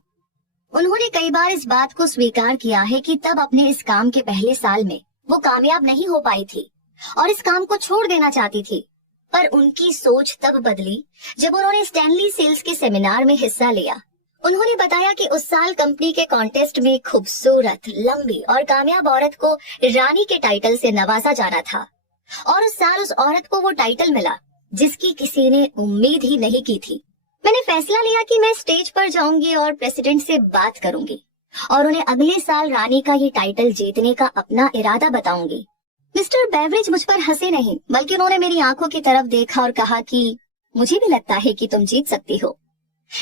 उन्होंने कई बार इस बात को स्वीकार किया है कि तब अपने इस काम के पहले साल में वो कामयाब नहीं हो पाई थी और इस काम को छोड़ देना चाहती थी। पर उनकी सोच तब बदली जब उन्होंने स्टैनली सेल्स के सेमिनार में हिस्सा लिया। उन्होंने बताया कि उस साल कंपनी के कॉन्टेस्ट में खूबसूरत, लंबी और कामयाब औरत को रानी के टाइटल से नवाजा जाना था और उस साल उस औरत को वो टाइटल मिला जिसकी किसी ने उम्मीद ही नहीं की थी। मैंने फैसला लिया कि मैं स्टेज पर जाऊंगी और प्रेसिडेंट से बात करूंगी और उन्हें अगले साल रानी का ये टाइटल जीतने का अपना इरादा बताऊंगी। मिस्टर बेवरेज मुझ पर हंसे नहीं, बल्कि उन्होंने मेरी आंखों की तरफ देखा और कहा कि मुझे भी लगता है कि तुम जीत सकती हो।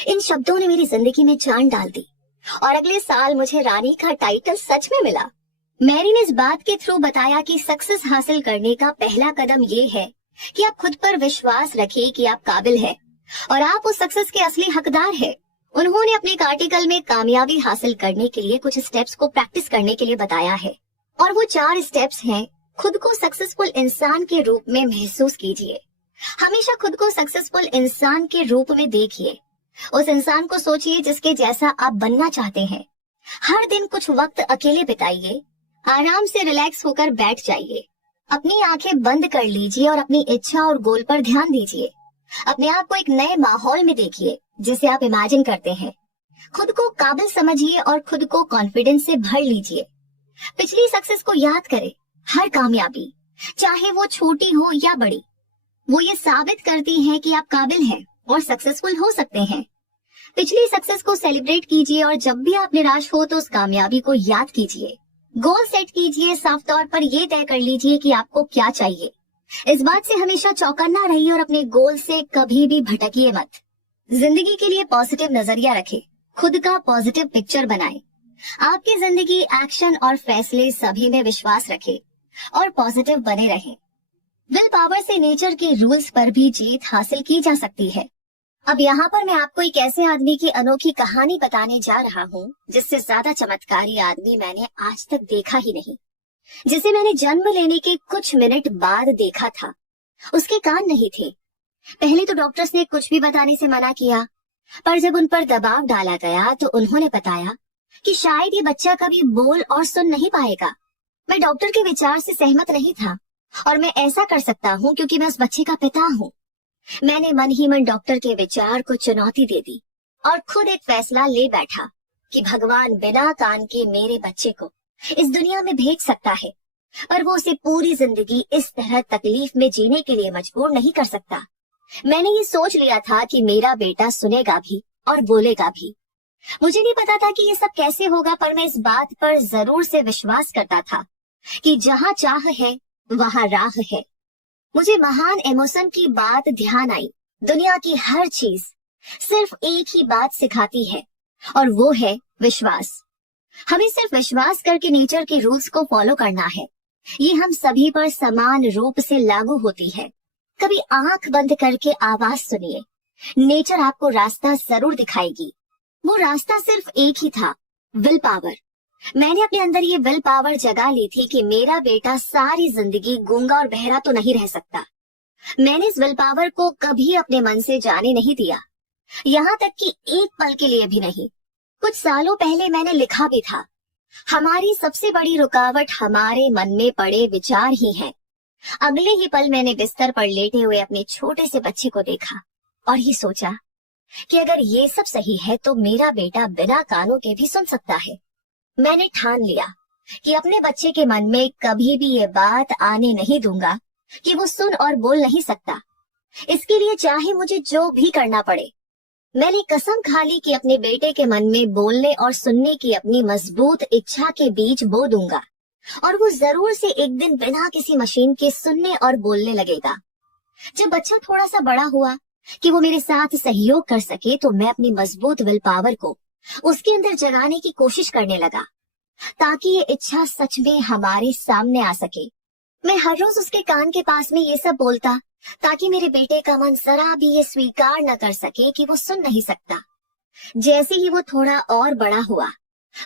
इन शब्दों ने मेरी जिंदगी में जान डाल दी और अगले साल मुझे रानी का टाइटल सच में मिला। मैरी ने इस बात के थ्रू बताया कि सक्सेस हासिल करने का पहला कदम ये है कि आप खुद पर विश्वास रखिए कि आप काबिल है और आप उस सक्सेस के असली हकदार हैं। उन्होंने अपने एक आर्टिकल में कामयाबी हासिल करने के लिए कुछ स्टेप्स को प्रैक्टिस करने के लिए बताया है और वो 4 स्टेप्स हैं। खुद को सक्सेसफुल इंसान के रूप में महसूस कीजिए। हमेशा खुद को सक्सेसफुल इंसान के रूप में देखिए। उस इंसान को सोचिए जिसके जैसा आप बनना चाहते हैं। हर दिन कुछ वक्त अकेले बिताइए, आराम से रिलैक्स होकर बैठ जाइए, अपनी आंखें बंद कर लीजिए और अपनी इच्छा और गोल पर ध्यान दीजिए। अपने आप को एक नए माहौल में देखिए जिसे आप इमेजिन करते हैं। खुद को काबिल समझिए और खुद को कॉन्फिडेंस से भर लीजिए। पिछली सक्सेस को याद करें। हर कामयाबी, चाहे वो छोटी हो या बड़ी, वो ये साबित करती है कि आप काबिल हैं और सक्सेसफुल हो सकते हैं। पिछली सक्सेस को सेलिब्रेट कीजिए और जब भी आप निराश हो तो उस कामयाबी को याद कीजिए। गोल सेट कीजिए, साफ तौर पर ये तय कर लीजिए कि आपको क्या चाहिए। इस बात से हमेशा चौकन्ना रहिए और अपने गोल से कभी भी भटकिए मत। जिंदगी के लिए पॉजिटिव नजरिया रखें, खुद का पॉजिटिव पिक्चर बनाएं। आपकी जिंदगी, एक्शन और फैसले सभी में विश्वास रखें और पॉजिटिव बने रहें। विल पावर से नेचर के रूल्स पर भी जीत हासिल की जा सकती है। अब यहाँ पर मैं आपको एक ऐसे आदमी की अनोखी कहानी बताने जा रहा हूँ जिससे ज्यादा चमत्कारी आदमी मैंने आज तक देखा ही नहीं, जिसे मैंने जन्म लेने के कुछ मिनट बाद देखा था। उसके कान नहीं थे। पहले तो डॉक्टर्स ने कुछ भी बताने से मना किया, पर जब उन पर दबाव डाला गया तो उन्होंने बताया कि शायद ये बच्चा कभी बोल और सुन नहीं पाएगा। मैं डॉक्टर के विचार से सहमत नहीं था और मैं ऐसा कर सकता हूँ क्योंकि मैं उस बच्चे का पिता हूँ। मैंने मन ही मन डॉक्टर के विचार को चुनौती दे दी और खुद एक फैसला ले बैठा कि भगवान बिना कान के मेरे बच्चे को इस दुनिया में भेज सकता है, पर वो उसे पूरी जिंदगी इस तरह तकलीफ में जीने के लिए मजबूर नहीं कर सकता। मैंने ये सोच लिया था कि मेरा बेटा सुनेगा भी और बोलेगा भी। मुझे नहीं पता था कि ये सब कैसे होगा, पर मैं इस बात पर जरूर से विश्वास करता था कि जहाँ चाह है वहाँ राह है। मुझे महान इमोशन की बात ध्यान आई। दुनिया की हर चीज सिर्फ एक ही बात सिखाती है, और वो है विश्वास। हमें सिर्फ विश्वास करके नेचर के रूल्स को फॉलो करना है। ये हम सभी पर समान रूप से लागू होती है। कभी आंख बंद करके आवाज सुनिए, नेचर आपको रास्ता जरूर दिखाएगी। वो रास्ता सिर्फ एक ही था, विल पावर। मैंने अपने अंदर ये विल पावर जगा ली थी कि मेरा बेटा सारी जिंदगी गूंगा और बहरा तो नहीं रह सकता। मैंने इस विल पावर को कभी अपने मन से जाने नहीं दिया, यहाँ तक कि एक पल के लिए भी नहीं। कुछ सालों पहले मैंने लिखा भी था, हमारी सबसे बड़ी रुकावट हमारे मन में पड़े विचार ही हैं। अगले ही पल मैंने बिस्तर पर लेटे हुए अपने छोटे से बच्चे को देखा और ये सोचा कि अगर ये सब सही है तो मेरा बेटा बिना कानों के भी सुन सकता है। मैंने ठान लिया कि अपने बच्चे के मन में कभी भी ये बात आने नहीं दूंगा कि वो सुन और बोल नहीं सकता। इसके लिए चाहे मुझे जो भी करना पड़े। मैंने कसम खा ली कि अपने बेटे के मन में बोलने और सुनने की अपनी मजबूत इच्छा के बीज बो दूंगा, और वो जरूर से एक दिन बिना किसी मशीन के सुनने और बोलने लगेगा। जब बच्चा थोड़ा सा बड़ा हुआ कि वो मेरे साथ सहयोग कर सके, तो मैं अपनी मजबूत विल पावर को उसके अंदर जगाने की कोशिश करने लगा, ताकि ये इच्छा सच में हमारे सामने आ सके। मैं हर रोज उसके कान के पास में ये सब बोलता, ताकि मेरे बेटे का मन जरा भी ये स्वीकार न कर सके कि वो सुन नहीं सकता। जैसे ही वो थोड़ा और बड़ा हुआ,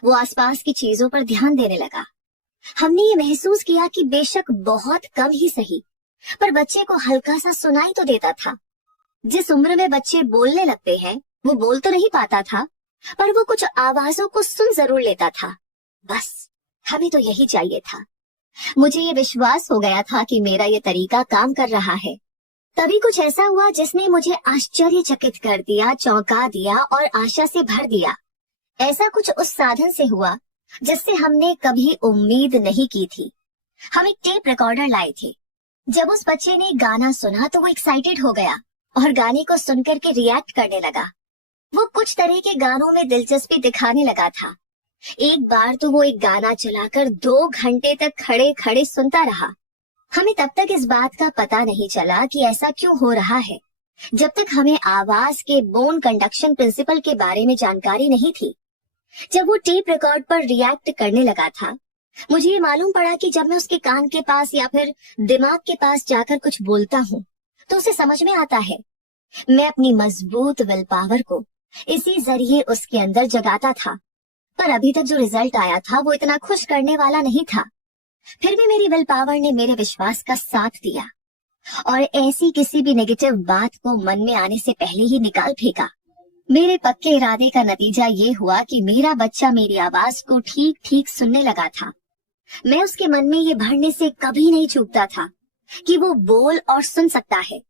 वो आसपास की चीजों पर ध्यान देने लगा। हमने ये महसूस किया कि बेशक बहुत कम ही सही, पर बच्चे को हल्का सा सुनाई तो देता था। जिस उम्र में बच्चे बोलने लगते हैं, वो बोल तो नहीं पाता था, पर वो कुछ आवाजों को सुन जरूर लेता था। बस हमें तो यही चाहिए था। मुझे ये विश्वास हो गया था कि मेरा ये तरीका काम कर रहा है। तभी कुछ ऐसा हुआ जिसने मुझे आश्चर्यचकित कर दिया, चौंका दिया और आशा से भर दिया। ऐसा कुछ उस साधन से हुआ जिससे हमने कभी उम्मीद नहीं की थी। हम एक टेप रिकॉर्डर लाए थे। जब उस बच्चे ने गाना सुना तो वो एक्साइटेड हो गया और गाने को सुनकर के रिएक्ट करने लगा। वो कुछ तरह के गानों में दिलचस्पी दिखाने लगा था। एक बार तो वो एक गाना चलाकर 2 घंटे तक खड़े खड़े सुनता रहा। हमें तब तक इस बात का पता नहीं चला कि ऐसा क्यों हो रहा है, जब तक हमें आवाज के बोन कंडक्शन प्रिंसिपल के बारे में जानकारी नहीं थी। जब वो टेप रिकॉर्ड पर रिएक्ट करने लगा था, मुझे ये मालूम पड़ा कि जब मैं उसके कान के पास या फिर दिमाग के पास जाकर कुछ बोलता हूँ तो उसे समझ में आता है। मैं अपनी मजबूत विल पावर को इसी जरिए उसके अंदर जगाता था, पर अभी तक जो रिजल्ट आया था वो इतना खुश करने वाला नहीं था। फिर भी मेरी विल पावर ने मेरे विश्वास का साथ दिया और ऐसी किसी भी नेगेटिव बात को मन में आने से पहले ही निकाल फेंका। मेरे पक्के इरादे का नतीजा ये हुआ कि मेरा बच्चा मेरी आवाज को ठीक ठीक सुनने लगा था। मैं उसके मन में ये भरने से कभी नहीं चूकता था कि वो बोल और सुन सकता है।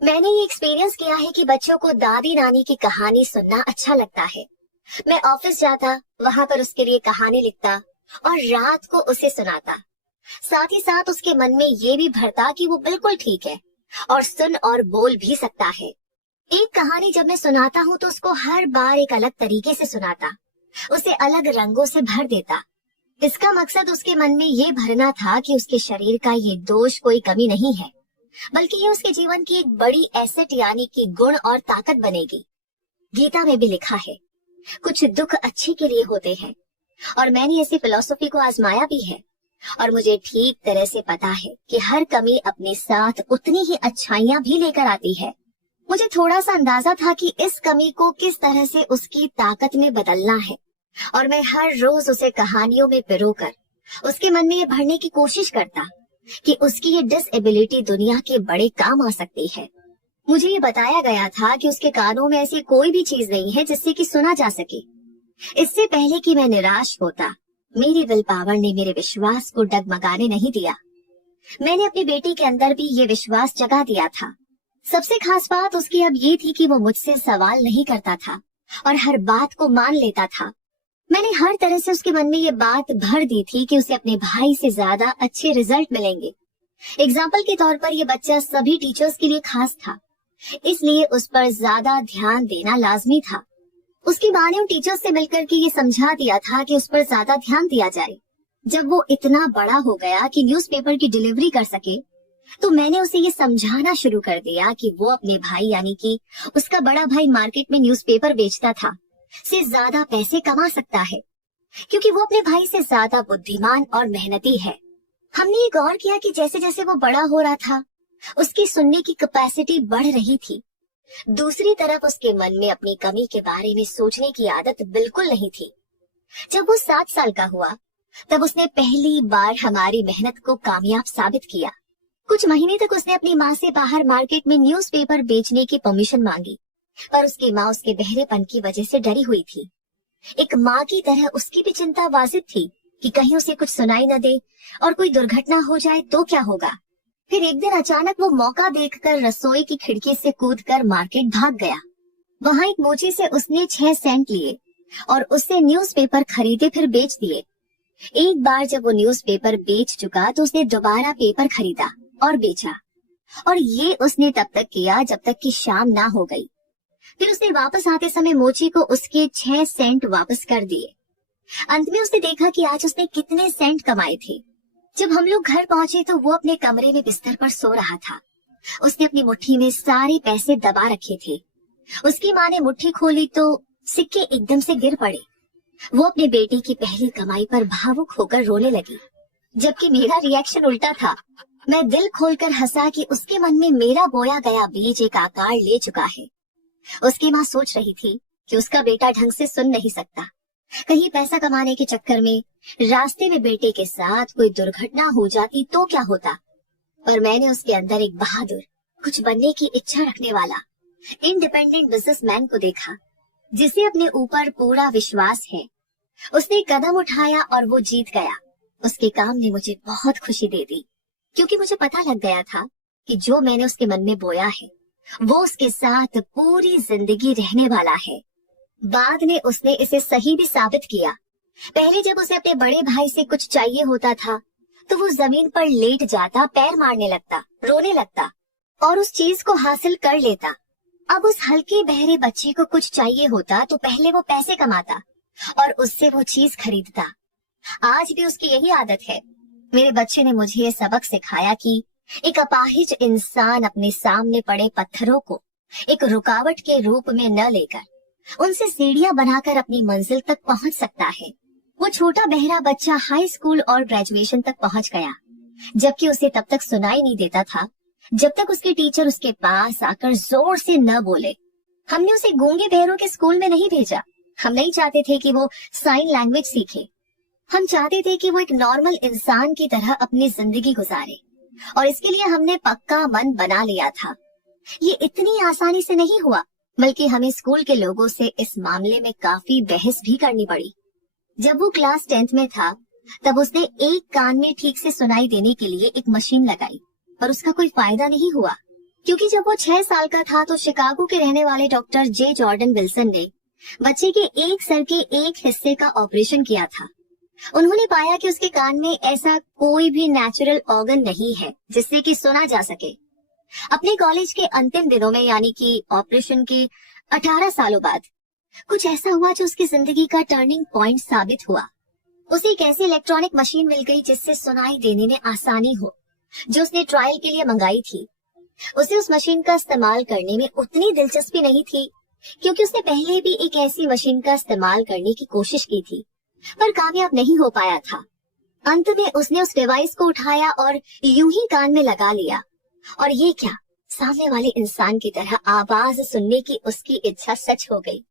मैंने ये एक्सपीरियंस किया है कि बच्चों को दादी नानी की कहानी सुनना अच्छा लगता है। मैं ऑफिस जाता, वहां पर उसके लिए कहानी लिखता और रात को उसे सुनाता। साथ ही साथ उसके मन में ये भी भरता कि वो बिल्कुल ठीक है और सुन और बोल भी सकता है। एक कहानी जब मैं सुनाता हूँ तो उसको हर बार एक अलग तरीके से सुनाता, उसे अलग रंगों से भर देता। इसका मकसद उसके मन में ये भरना था कि उसके शरीर का ये दोष कोई कमी नहीं है, बल्कि ये उसके जीवन की एक बड़ी एसेट यानी कि गुण और ताकत बनेगी। गीता में भी लिखा है, कुछ दुख अच्छे के लिए होते हैं, और मैंने ऐसी फिलॉसफी को आजमाया भी है और मुझे ठीक तरह से पता है कि हर कमी अपने साथ उतनी ही अच्छाइयां भी लेकर आती है। मुझे थोड़ा सा अंदाजा था कि इस कमी को किस तरह से उसकी ताकत में बदलना है, और मैं हर रोज उसे कहानियों में पिरोकर उसके मन में ये भरने की कोशिश करता कि उसकी ये डिसेबिलिटी दुनिया के बड़े काम आ सकती है। मुझे ये बताया गया था कि उसके कानों में ऐसी कोई भी चीज नहीं है जिससे कि सुना जा सके। इससे पहले कि मैं निराश होता, मेरी विल पावर ने मेरे विश्वास को डगमगाने नहीं दिया। मैंने अपनी बेटी के अंदर भी ये विश्वास जगा दिया था। सबसे खास बात उसकी अब ये थी कि वो मुझसे सवाल नहीं करता था और हर बात को मान लेता था। मैंने हर तरह से उसके मन में ये बात भर दी थी कि उसे अपने भाई से ज्यादा अच्छे रिजल्ट मिलेंगे। एग्जाम्पल के तौर पर ये बच्चा सभी टीचर्स के लिए खास था, इसलिए उस पर ज्यादा ध्यान देना लाजमी था। उसकी माँ ने उन टीचर्स से मिलकर के ये समझा दिया था कि उस पर ज्यादा ध्यान दिया जाए। जब वो इतना बड़ा हो गया कि न्यूज़पेपर की डिलीवरी कर सके, तो मैंने उसे ये समझाना शुरू कर दिया कि वो अपने भाई यानी कि उसका बड़ा भाई मार्केट में न्यूज़पेपर बेचता था से ज्यादा पैसे कमा सकता है, क्योंकि वो अपने भाई से ज्यादा बुद्धिमान और मेहनती है। हमने ये गौर किया कि जैसे जैसे वो बड़ा हो रहा था, उसकी सुनने की कैपेसिटी बढ़ रही थी। दूसरी तरफ उसके मन में अपनी कमी के बारे में सोचने की आदत बिल्कुल नहीं थी। जब वो 7 साल का हुआ, तब उसने पहली बार हमारी मेहनत को कामयाब साबित किया। कुछ महीने तक उसने अपनी माँ से बाहर मार्केट में न्यूज़पेपर बेचने की परमिशन मांगी, पर उसकी माँ उसके बहरेपन की वजह से डरी हुई थी। एक माँ की तरह उसकी भी चिंता वाजिब थी कि कहीं उसे कुछ सुनाई न दे और कोई दुर्घटना हो जाए तो क्या होगा। फिर एक दिन अचानक वो मौका देखकर रसोई की खिड़की से कूदकर मार्केट भाग गया। वहाँ एक मोची से उसने 6 सेंट लिए और उससे न्यूज़पेपर खरीदे, फिर बेच दिए। एक बार जब वो न्यूज़पेपर बेच चुका तो उसने दोबारा पेपर खरीदा और बेचा, और ये उसने तब तक किया जब तक कि शाम ना हो गई। फिर उसने वापस आते समय मोची को उसके 6 सेंट वापस कर दिए। अंत में उसने देखा कि आज उसने कितने सेंट कमाए थे। जब हम लोग घर पहुंचे तो वो अपने कमरे में बिस्तर पर सो रहा था। उसने अपनी मुट्ठी में सारे पैसे दबा रखे थे। उसकी माँ ने मुट्ठी खोली तो सिक्के एकदम से गिर पड़े। वो अपने बेटे की पहली कमाई पर भावुक होकर रोने लगी, जबकि मेरा रिएक्शन उल्टा था। मैं दिल खोलकर हंसा कि उसके मन में मेरा बोया गया बीज एक आकार ले चुका है। उसकी माँ सोच रही थी कि उसका बेटा ढंग से सुन नहीं सकता, कहीं पैसा कमाने के चक्कर में रास्ते में बेटे के साथ कोई दुर्घटना हो जाती तो क्या होता। पर मैंने उसके अंदर एक बहादुर, कुछ बनने की इच्छा रखने वाला इंडिपेंडेंट बिजनेसमैन को देखा, जिसे अपने ऊपर पूरा विश्वास है। उसने कदम उठाया और वो जीत गया। उसके काम ने मुझे बहुत खुशी दे दी, क्योंकि मुझे पता लग गया था कि जो मैंने उसके मन में बोया है वो उसके साथ पूरी जिंदगी रहने वाला है। बाद में उसने इसे सही भी साबित किया। पहले जब उसे अपने बड़े भाई से कुछ चाहिए होता था तो वो जमीन पर लेट जाता, पैर मारने लगता, रोने लगता और उस चीज को हासिल कर लेता। अब उस हल्के बहरे बच्चे को कुछ चाहिए होता तो पहले वो पैसे कमाता और उससे वो चीज खरीदता। आज भी उसकी यही आदत है। मेरे बच्चे ने मुझे ये सबक सिखाया कि एक अपाहिज इंसान अपने सामने पड़े पत्थरों को एक रुकावट के रूप में न लेकर उनसे सीढ़ियां बनाकर अपनी मंजिल तक पहुंच सकता है। वो छोटा बहरा बच्चा हाई स्कूल और ग्रेजुएशन तक पहुंच गया, जबकि उसे तब तक सुनाई नहीं देता था जब तक उसके टीचर उसके पास आकर जोर से न बोले। हमने उसे गूंगे बहरों के स्कूल में नहीं भेजा। हम नहीं चाहते थे कि वो साइन लैंग्वेज सीखे। हम चाहते थे कि वो एक नॉर्मल इंसान की तरह अपनी जिंदगी गुजारे, और इसके लिए हमने पक्का मन बना लिया था। ये इतनी आसानी से नहीं हुआ, बल्कि हमें स्कूल के लोगों से इस मामले में काफी बहस भी करनी पड़ी। जब वो क्लास 10th में था, तब उसने एक कान में ठीक से सुनाई देने के लिए एक मशीन लगाई, पर उसका कोई फायदा नहीं हुआ, क्योंकि जब वो 6 साल का था तो शिकागो के रहने वाले डॉक्टर जे जॉर्डन विल्सन ने बच्चे के एक सर के एक हिस्से का ऑपरेशन किया था। उन्होंने पाया कि उसके कान में ऐसा कोई भी नेचुरल ऑर्गन नहीं है जिससे कि सुना जा सके। अपने कॉलेज के अंतिम दिनों में, यानी कि ऑपरेशन के 18 सालों बाद, कुछ ऐसा हुआ जो उसकी जिंदगी का टर्निंग पॉइंट साबित हुआ। उसे एक ऐसी इलेक्ट्रॉनिक मशीन मिल गई जिससे सुनाई देने में आसानी हो, जो उसने ट्रायल के लिए मंगाई थी। उसे उस मशीन का इस्तेमाल करने में उतनी दिलचस्पी नहीं थी, क्योंकि उसने पहले भी एक ऐसी मशीन का इस्तेमाल करने की कोशिश की थी, पर कामयाब नहीं हो पाया था। अंत में उसने उस डिवाइस को उठाया और यूं ही कान में लगा लिया, और ये क्या, सामने वाले इंसान की तरह आवाज सुनने की उसकी इच्छा सच हो गई।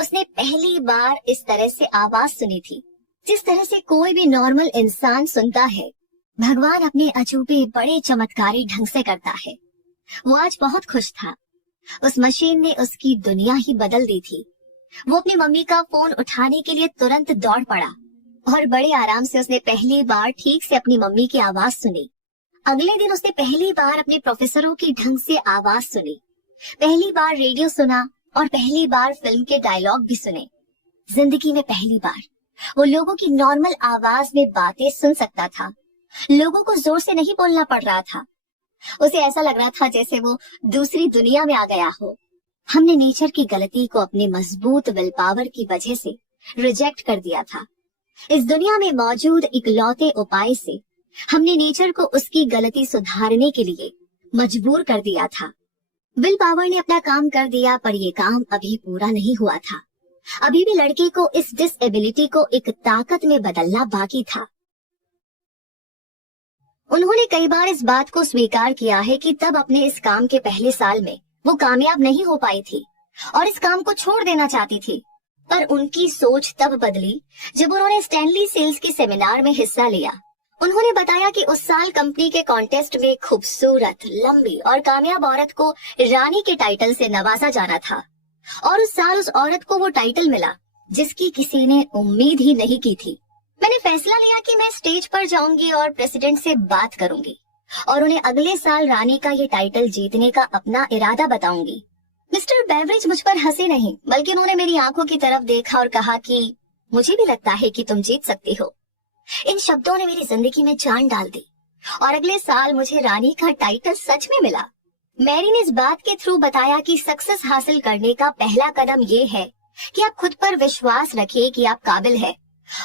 उसने पहली बार इस तरह से आवाज सुनी थी जिस तरह से कोई भी नॉर्मल इंसान सुनता है। भगवान अपने अजूबे बड़े चमत्कारी ढंग से करता है। वो आज बहुत खुश था। उस मशीन ने उसकी दुनिया ही बदल दी थी। वो अपनी मम्मी का फोन उठाने के लिए तुरंत दौड़ पड़ा और बड़े आराम से उसने पहली बार ठीक से अपनी मम्मी की आवाज सुनी। अगले दिन उसने पहली बार अपने प्रोफेसरों की ढंग से आवाज सुनी, पहली बार रेडियो सुना और पहली बार फिल्म के डायलॉग भी सुने। जिंदगी में पहली बार वो लोगों की नॉर्मल आवाज में बातें सुन सकता था। लोगों को जोर से नहीं बोलना पड़ रहा था। उसे ऐसा लग रहा था जैसे वो दूसरी दुनिया में आ गया हो। हमने नेचर की गलती को अपने मजबूत विल पावर की वजह से रिजेक्ट कर दिया था। इस दुनिया में मौजूद इकलौते उपाय से हमने नेचर को उसकी गलती सुधारने के लिए मजबूर कर दिया था। विल पावर ने अपना काम कर दिया, पर यह काम अभी पूरा नहीं हुआ था। अभी भी लड़के को इस डिसएबिलिटी को एक ताकत में बदलना बाकी था। उन्होंने कई बार इस बात को स्वीकार किया है कि तब अपने इस काम के पहले साल में वो कामयाब नहीं हो पाई थी और इस काम को छोड़ देना चाहती थी। पर उनकी सोच तब बदली जब उन्होंने स्टैनली सेल्स के सेमिनार में हिस्सा लिया। उन्होंने बताया कि उस साल कंपनी के कॉन्टेस्ट में खूबसूरत, लंबी और कामयाब औरत को रानी के टाइटल से नवाजा जाना था और उस साल उस औरत को वो टाइटल मिला जिसकी किसी ने उम्मीद ही नहीं की थी। मैंने फैसला लिया कि मैं स्टेज पर जाऊंगी और प्रेसिडेंट से बात करूंगी और उन्हें अगले साल रानी का ये टाइटल जीतने का अपना इरादा बताऊंगी। मिस्टर बेवरेज मुझ पर हंसे नहीं, बल्कि उन्होंने मेरी आंखों की तरफ देखा और कहा कि मुझे भी लगता है कि तुम जीत सकती हो। इन शब्दों ने मेरी जिंदगी में जान डाल दी और अगले साल मुझे रानी का टाइटल सच में मिला। मैरी ने इस बात के थ्रू बताया कि सक्सेस हासिल करने का पहला कदम ये है कि आप खुद पर विश्वास रखिए कि आप काबिल है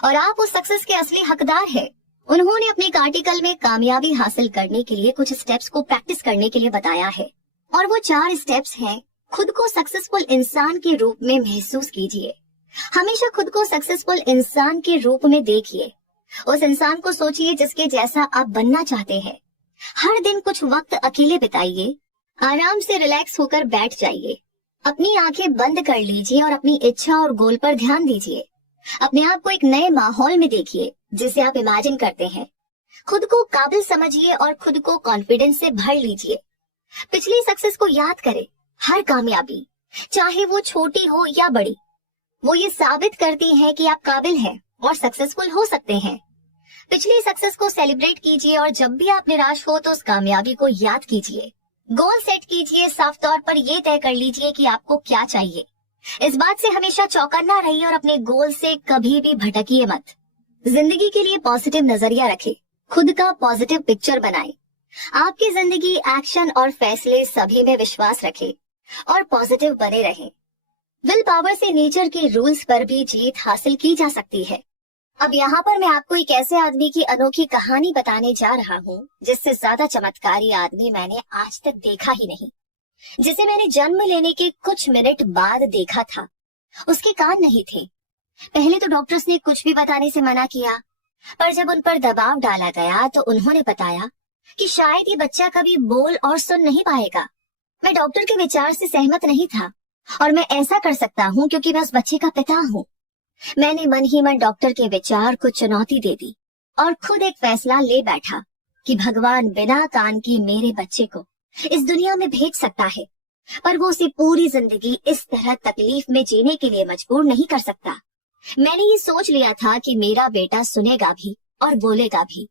और आप उस सक्सेस के असली हकदार हैं। उन्होंने अपने एक आर्टिकल में कामयाबी हासिल करने के लिए कुछ स्टेप्स को प्रैक्टिस करने के लिए बताया है और वो 4 स्टेप्स हैं। खुद को सक्सेसफुल इंसान के रूप में महसूस कीजिए। हमेशा खुद को सक्सेसफुल इंसान के रूप में देखिए। उस इंसान को सोचिए जिसके जैसा आप बनना चाहते हैं। हर दिन कुछ वक्त अकेले बिताइए। आराम से रिलैक्स होकर बैठ जाइए। अपनी आंखें बंद कर लीजिए और अपनी इच्छा और गोल पर ध्यान दीजिए। अपने आप को एक नए माहौल में देखिए जिसे आप इमेजिन करते हैं। खुद को काबिल समझिए और खुद को कॉन्फिडेंस से भर लीजिए। पिछली सक्सेस को याद करें। हर कामयाबी, चाहे वो छोटी हो या बड़ी, वो ये साबित करती है कि आप काबिल हैं और सक्सेसफुल हो सकते हैं। पिछली सक्सेस को सेलिब्रेट कीजिए और जब भी आप निराश हो तो उस कामयाबी को याद कीजिए। गोल सेट कीजिए। साफ तौर पर ये तय कर लीजिए कि आपको क्या चाहिए। इस बात से हमेशा चौकन्ना रहिए और अपने गोल से कभी भी भटकिए मत। जिंदगी के लिए पॉजिटिव नजरिया रखें। खुद का पॉजिटिव पिक्चर बनाएं। आपकी जिंदगी, एक्शन और फैसले सभी में विश्वास रखें और पॉजिटिव बने रहें। विल पावर से नेचर के रूल्स पर भी जीत हासिल की जा सकती है। अब यहाँ पर मैं आपको एक ऐसे आदमी की अनोखी कहानी बताने जा रहा हूँ जिससे ज्यादा चमत्कारी आदमी मैंने आज तक देखा ही नहीं, जिसे मैंने जन्म लेने के कुछ मिनट बाद देखा था। उसके कान नहीं थे। पहले तो डॉक्टर्स ने कुछ भी बताने से मना किया, पर जब उन पर दबाव डाला गया तो उन्होंने बताया कि शायद ये बच्चा कभी बोल और सुन नहीं पाएगा। मैं डॉक्टर के विचार से सहमत नहीं था और मैं ऐसा कर सकता हूँ क्योंकि मैं उस बच्चे का पिता हूँ। मैंने मन ही मन डॉक्टर के विचार को चुनौती दे दी और खुद एक फैसला ले बैठा कि भगवान बिना कान की मेरे बच्चे को इस दुनिया में भेज सकता है, पर वो उसे पूरी जिंदगी इस तरह तकलीफ में जीने के लिए मजबूर नहीं कर सकता। मैंने ये सोच लिया था कि मेरा बेटा सुनेगा भी और बोलेगा भी।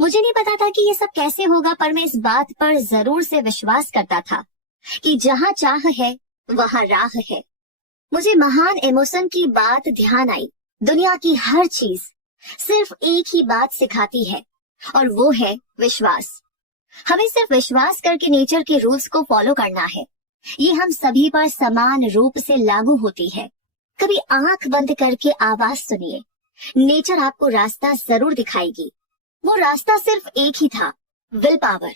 मुझे नहीं पता था कि ये सब कैसे होगा, पर मैं इस बात पर जरूर से विश्वास करता था कि जहाँ चाह है वहाँ राह है। मुझे महान इमोशन की बात ध्यान आई। दुनिया की हर चीज सिर्फ एक ही बात सिखाती है और वो है विश्वास। हमें सिर्फ विश्वास करके नेचर के रूल्स को फॉलो करना है। ये हम सभी पर समान रूप से लागू होती है। कभी आंख बंद करके आवाज सुनिए। नेचर आपको रास्ता जरूर दिखाएगी। वो रास्ता सिर्फ एक ही था, विल पावर।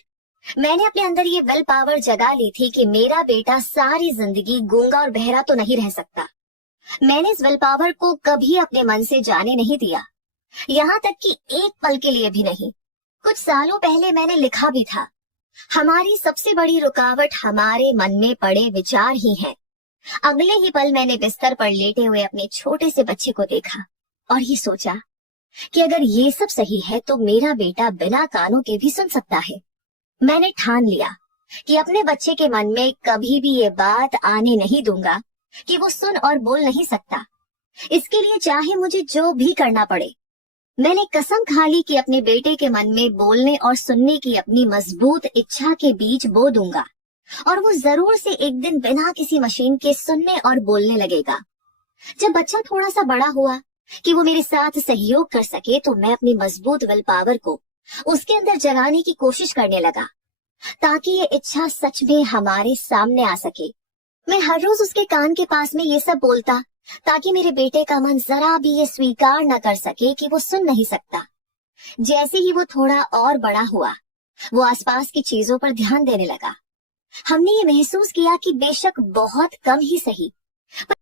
मैंने अपने अंदर ये विल पावर जगा ली थी कि मेरा बेटा सारी जिंदगी गूंगा और बहरा तो नहीं रह सकता। मैंने इस विल पावर को कभी अपने मन से जाने नहीं दिया, यहाँ तक कि एक पल के लिए भी नहीं। कुछ सालों पहले मैंने लिखा भी था, हमारी सबसे बड़ी रुकावट हमारे मन में पड़े विचार ही हैं। अगले ही पल मैंने बिस्तर पर लेटे हुए अपने छोटे से बच्चे को देखा और ये सोचा कि अगर ये सब सही है तो मेरा बेटा बिना कानों के भी सुन सकता है। मैंने ठान लिया कि अपने बच्चे के मन में कभी भी ये बात आने नहीं दूंगा कि वो सुन और बोल नहीं सकता। इसके लिए चाहे मुझे जो भी करना पड़े। मैंने कसम खा ली कि अपने बेटे के मन में बोलने और सुनने की अपनी मजबूत इच्छा के बीज बो दूंगा और वो जरूर से एक दिन बिना किसी मशीन के सुनने और बोलने लगेगा। जब बच्चा थोड़ा सा बड़ा हुआ कि वो मेरे साथ सहयोग कर सके तो मैं अपनी मजबूत विल पावर को उसके अंदर जगाने की कोशिश करने लगा ताकि ये इच्छा सच में हमारे सामने आ सके। मैं हर रोज उसके कान के पास में ये सब बोलता ताकि मेरे बेटे का मन जरा भी ये स्वीकार न कर सके कि वो सुन नहीं सकता। जैसे ही वो थोड़ा और बड़ा हुआ, वो आसपास की चीजों पर ध्यान देने लगा। हमने ये महसूस किया कि बेशक बहुत कम ही सही,